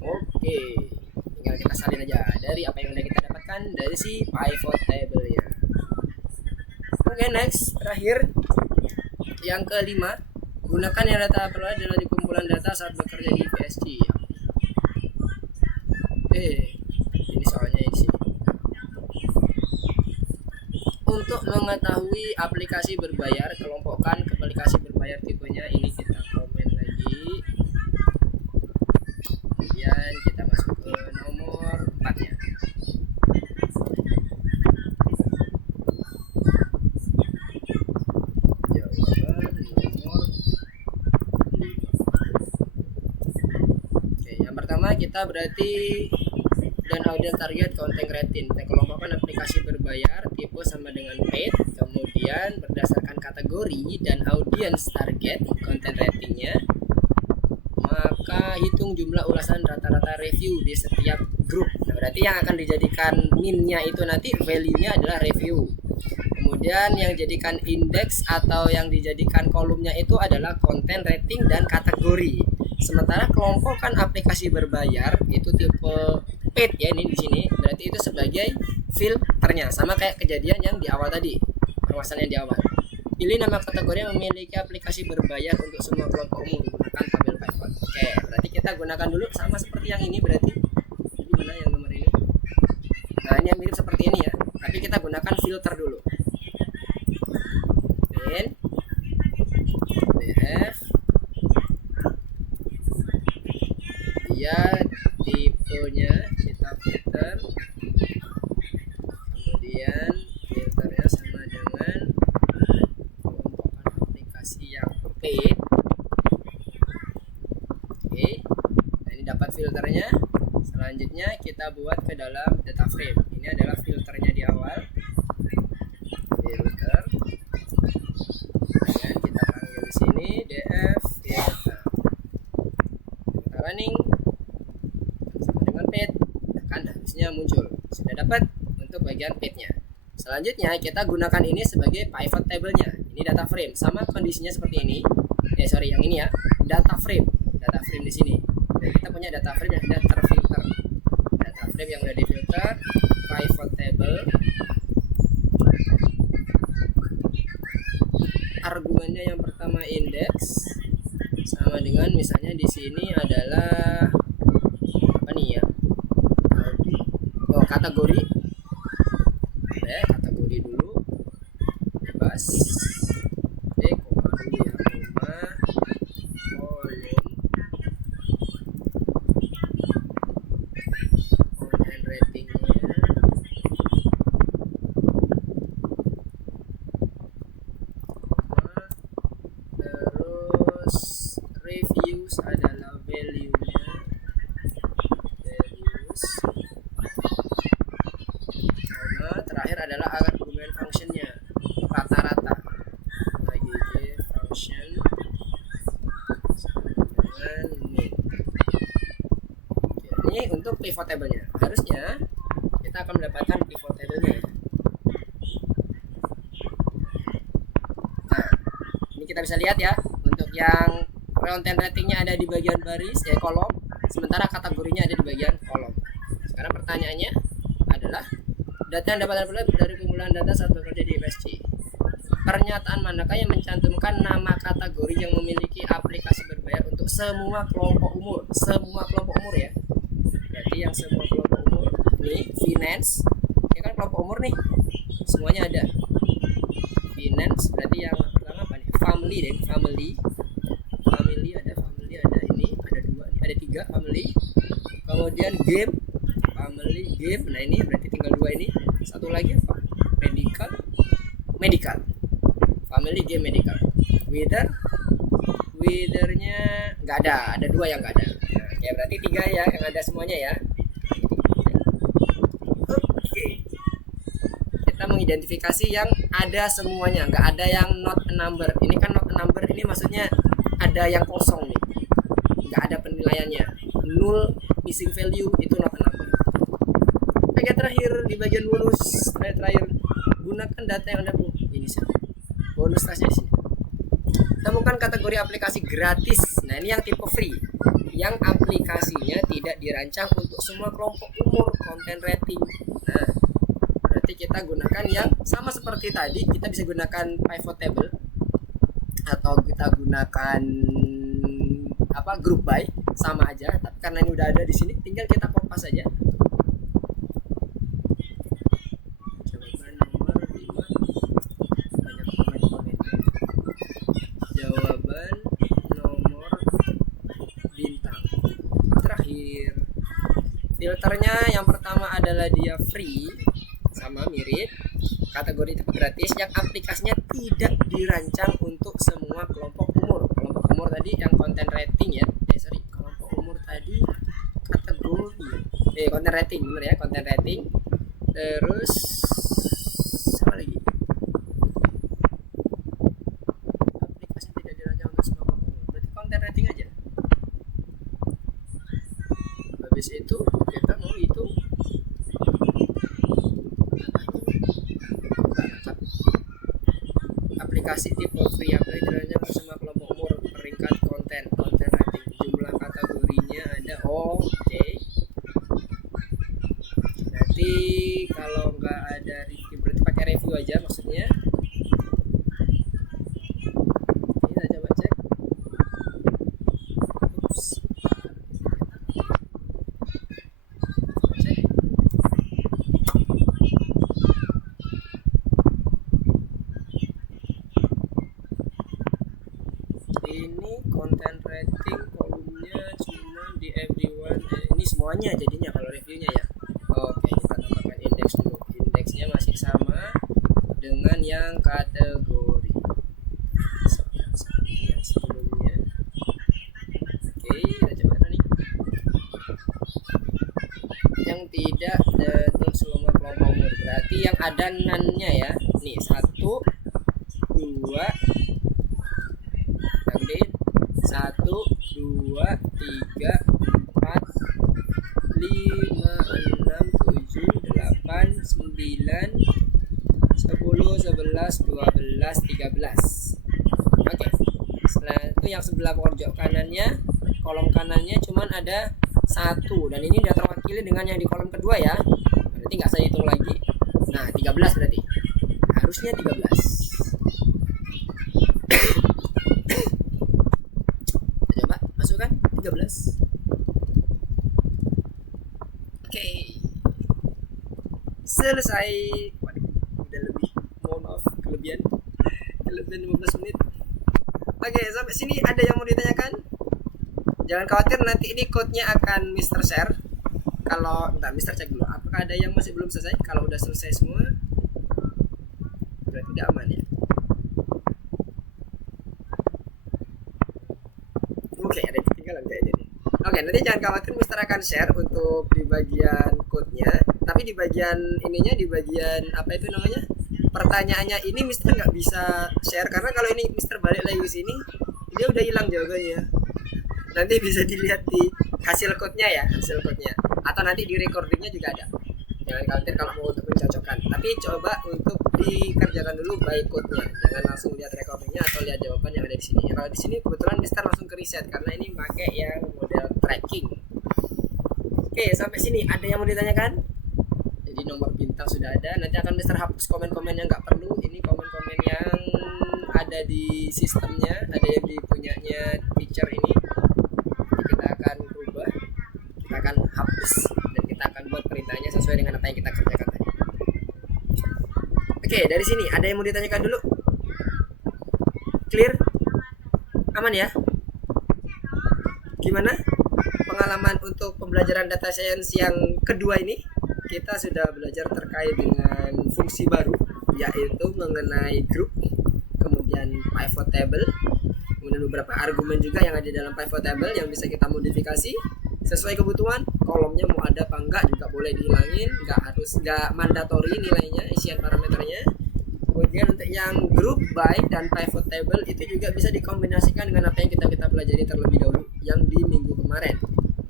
Oke, tinggal kita salin aja dari apa yang udah kita dapatkan dari si pivot table nya. Oke, next, terakhir yang kelima, gunakan yang data peroleh adalah di kumpulan data saat bekerja di PSG. Ini soalnya isi. Untuk mengetahui aplikasi berbayar, kelompokkan ke aplikasi berbayar tipenya. Ini kita komen lagi. Kemudian kita masuk ke nomor 4 nya. Jawaban nomor 5. Oke, yang pertama kita berarti dan audience target content rating. Kita kelompokkan aplikasi berbayar tipe sama dengan paid, kemudian berdasarkan kategori dan audience target content ratingnya, maka hitung jumlah ulasan rata-rata review di setiap grup. Nah, berarti yang akan dijadikan min-nya itu nanti value-nya adalah review. Kemudian yang jadikan indeks atau yang dijadikan kolomnya itu adalah content rating dan kategori. Sementara kelompokkan aplikasi berbayar itu tipe paid ya, ini di sini berarti itu sebagai filternya, sama kayak kejadian yang di awal tadi, permasalahan yang di awal. Pilih nama kategori yang memiliki aplikasi berbayar untuk semua kelompok umum, gunakan tabel pivot. Oke, berarti kita gunakan dulu sama seperti yang ini. Berarti ini mana yang nomor ini? Nah, ini yang mirip seperti ini ya, tapi kita gunakan filter dulu. Bin BF, dia tipenya kita filter, kemudian filternya sama dengan kelompokan aplikasi yang paid. Oke, nah ini dapat filternya. Selanjutnya kita buat ke dalam data frame. Ini adalah filternya di awal, filter, kemudian kita panggil di sini df filter. Kita running sama dengan paid, akan harusnya muncul. Sudah dapat untuk bagian paid-nya. Selanjutnya kita gunakan ini sebagai pivot table-nya. Ini data frame, sama kondisinya seperti ini. Yang ini ya, data frame di sini. Dan kita punya data frame yang sudah terfilter. Data frame yang sudah difilter, pivot table. Argumennya yang pertama indeks, sama dengan misalnya di sini adalah apa nih ya? Kategori. Kategori dulu. Bebas. Koma dulu ya, koma. Volume. Content ratingnya. Koma. Terus reviews adalah value-nya. Values. Terakhir adalah argumen functionnya, rata-rata lagi function dengan min. Oke, ini untuk pivot table-nya. Harusnya kita akan mendapatkan pivot table-nya. Nah, ini kita bisa lihat ya, untuk yang content ratingnya ada di bagian baris kolom, sementara kategorinya ada di bagian kolom. Sekarang pertanyaannya adalah data yang dapat diperoleh dari kumpulan data saat bekerja di PSG. Per pernyataan manakah yang mencantumkan nama kategori yang memiliki aplikasi berbayar untuk semua kelompok umur? Semua kelompok umur ya. Berarti yang semua kelompok umur nih, finance, ya kan kelompok umur nih, semuanya ada. Finance berarti yang pertama apa nih? Family deh, family ada ini, ada dua, ada tiga family. Kemudian game, family game. Nah ini berarti tinggal dua ini. Satu lagi apa? Medical. Family game medical. Withernya nggak ada dua yang nggak ada. Oke, berarti tiga ya yang ada semuanya ya. Oke. Kita mengidentifikasi yang ada semuanya, nggak ada yang not a number. Ini kan not a number, ini maksudnya ada yang kosong nih, nggak ada penilaiannya, null, missing value, itu not a number. Oke, terakhir di bagian bonus, terakhir gunakan data yang ada ini sih. Bonus tasnya di sini. Temukan kategori aplikasi gratis. Nah, ini yang tipe free, yang aplikasinya tidak dirancang untuk semua kelompok umur, content rating. Nah, berarti kita gunakan yang sama seperti tadi. Kita bisa gunakan pivot table atau kita gunakan group by, sama aja. Tapi karena ini udah ada di sini, tinggal kita kopas saja. Jawaban nomor bintang. Terakhir, filternya yang pertama adalah dia free, sama mirip. Kategori tipe gratis yang aplikasinya tidak dirancang untuk semua kelompok umur. Kelompok umur tadi yang content rating ya. Kelompok umur tadi kategori content rating, bener ya, content rating. Terus apa lagi? Aplikasi tidak dirancang untuk semua kelompok umur. Berarti content rating aja. Habis itu kita mau hitung aplikasi tipe free, aplikasi dirancang untuk semua kelompok umur, peringkat content rating, jumlah kategorinya ada. Oke. Berarti kalau nggak ada review, berarti pakai review aja maksudnya. Ini kita coba cek. Ini content rating kolomnya cuma di everyone, ini semuanya jadinya kalau reviewnya ya. Oke, kita tambahkan indeks dulu. Indeksnya masih sama dengan yang kategori yang sebelumnya. Oke, kita coba nih. Yang tidak untuk semua kelompok umur, berarti yang ada nannya ya. Nih 1, 2, 1, 2, 3, 4, 5, 6, 7, 8, 9, 10, 11, 12, 13. Oke. Setelah itu yang sebelah pojok kanannya, kolom kanannya cuman ada 1, dan ini udah terwakili dengan yang di kolom kedua ya. Berarti nggak saya hitung lagi. Nah, 13 berarti. Harusnya 13. Masukkan 13. Oke. Selesai. Udah lebih. Mohon maaf kelebihan 15 menit. Oke, sampai sini ada yang mau ditanyakan? Jangan khawatir, nanti ini code-nya akan Mr. share. Kalau Mr. cek dulu apakah ada yang masih belum selesai. Kalau udah selesai semua berarti udah aman ya. Oke, ada ketinggalan kayaknya nih. Oke, nanti jangan khawatir, Mister akan share untuk di bagian code-nya. Tapi di bagian ininya, di bagian apa itu namanya, pertanyaannya ini Mister nggak bisa share karena kalau ini Mister balik lagi ke sini, dia udah hilang jawabannya. Nanti bisa dilihat di hasil code-nya ya, hasil code-nya. Atau nanti di recording-nya juga ada. Jangan khawatir kalau mau untuk mencocokkan. Tapi coba untuk dikerjakan dulu by code-nya. Jangan langsung lihat recording-nya atau lihat jawaban yang ada di sini. Kalau di sini kebetulan Mister langsung ke reset karena ini pakai yang model tracking. Oke, sampai sini ada yang mau ditanyakan? Jadi nomor bintang sudah ada. Nanti akan Mister hapus komen-komen yang nggak perlu. Ini komen-komen yang ada di sistemnya, ada yang di punyanya teacher ini. Jadi kita akan rubah, kita akan hapus, dan kita akan buat perintahnya sesuai dengan apa yang kita kerjakan tadi. Oke, dari sini ada yang mau ditanyakan dulu? Clear? Aman ya? Gimana pengalaman untuk pembelajaran data science yang kedua ini? Kita sudah belajar terkait dengan fungsi baru, yaitu mengenai group, kemudian pivot table, kemudian beberapa argumen juga yang ada di dalam pivot table yang bisa kita modifikasi sesuai kebutuhan. Kolomnya mau ada apa enggak juga boleh dihilangin, nggak mandatori nilainya, isian parameternya. Kemudian untuk yang group by dan pivot table itu juga bisa dikombinasikan dengan apa yang kita pelajari terlebih dahulu yang di minggu kemarin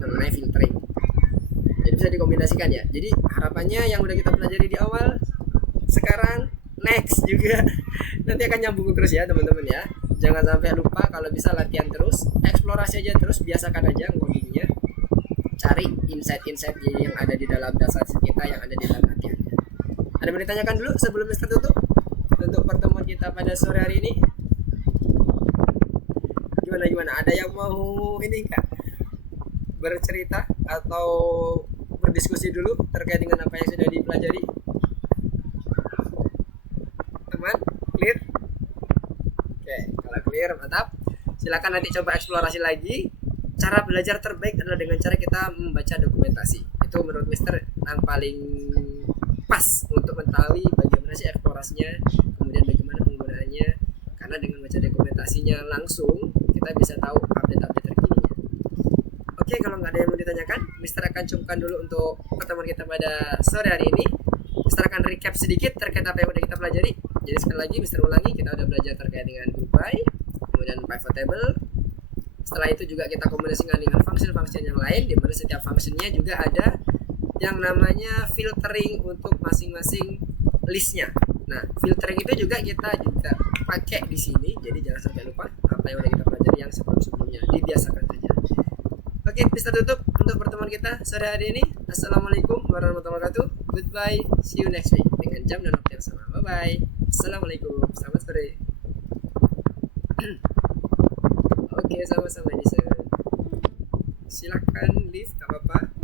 mengenai filtering. Jadi bisa dikombinasikan ya. Jadi harapannya yang udah kita pelajari di awal sekarang next juga nanti akan nyambung terus ya teman-teman ya. Jangan sampai lupa, kalau bisa latihan terus, eksplorasi aja terus, biasakan aja ngodingnya, cari insight-insight yang ada di dalam dasar kita, yang ada di dalam latihannya. Ada yang ditanyakan dulu sebelum Mister tutup untuk pertemuan kita pada sore hari ini? Gimana? Ada yang mau ini Kak bercerita atau berdiskusi dulu terkait dengan apa yang sudah dipelajari? Teman, clear? Oke, kalau clear mantap. Silakan nanti coba eksplorasi lagi. Cara belajar terbaik adalah dengan cara kita membaca dokumentasi. Itu menurut Mister yang paling pas untuk mengetahui bagaimana sih eksplorasinya, kemudian bagaimana penggunaannya. Karena dengan baca dokumentasinya langsung, kita bisa tahu update-update terkininya. Oke, kalau nggak ada yang mau ditanyakan, Mister akan cukupkan dulu untuk pertemuan kita pada sore hari ini. Mister akan recap sedikit terkait apa yang udah kita pelajari. Jadi sekali lagi Mister ulangi, kita udah belajar terkait dengan group by, kemudian pivot table. Setelah itu juga kita kombinasikan dengan function-function yang lain, di mana setiap functionnya juga ada yang namanya filtering untuk masing-masing listnya. Nah, filtering itu juga kita pakai di sini. Jadi jangan sampai lupa apa yang udah kita pelajari yang sebelum-sebelumnya. Dibiasakan saja. Oke, bisa tutup untuk pertemuan kita sore hari ini. Assalamualaikum warahmatullahi wabarakatuh. Goodbye. See you next week dengan jam dan waktu yang sama. Bye bye. Assalamualaikum. Selamat sore. Oke, sama-sama Edison. Silakan leave, gak apa-apa.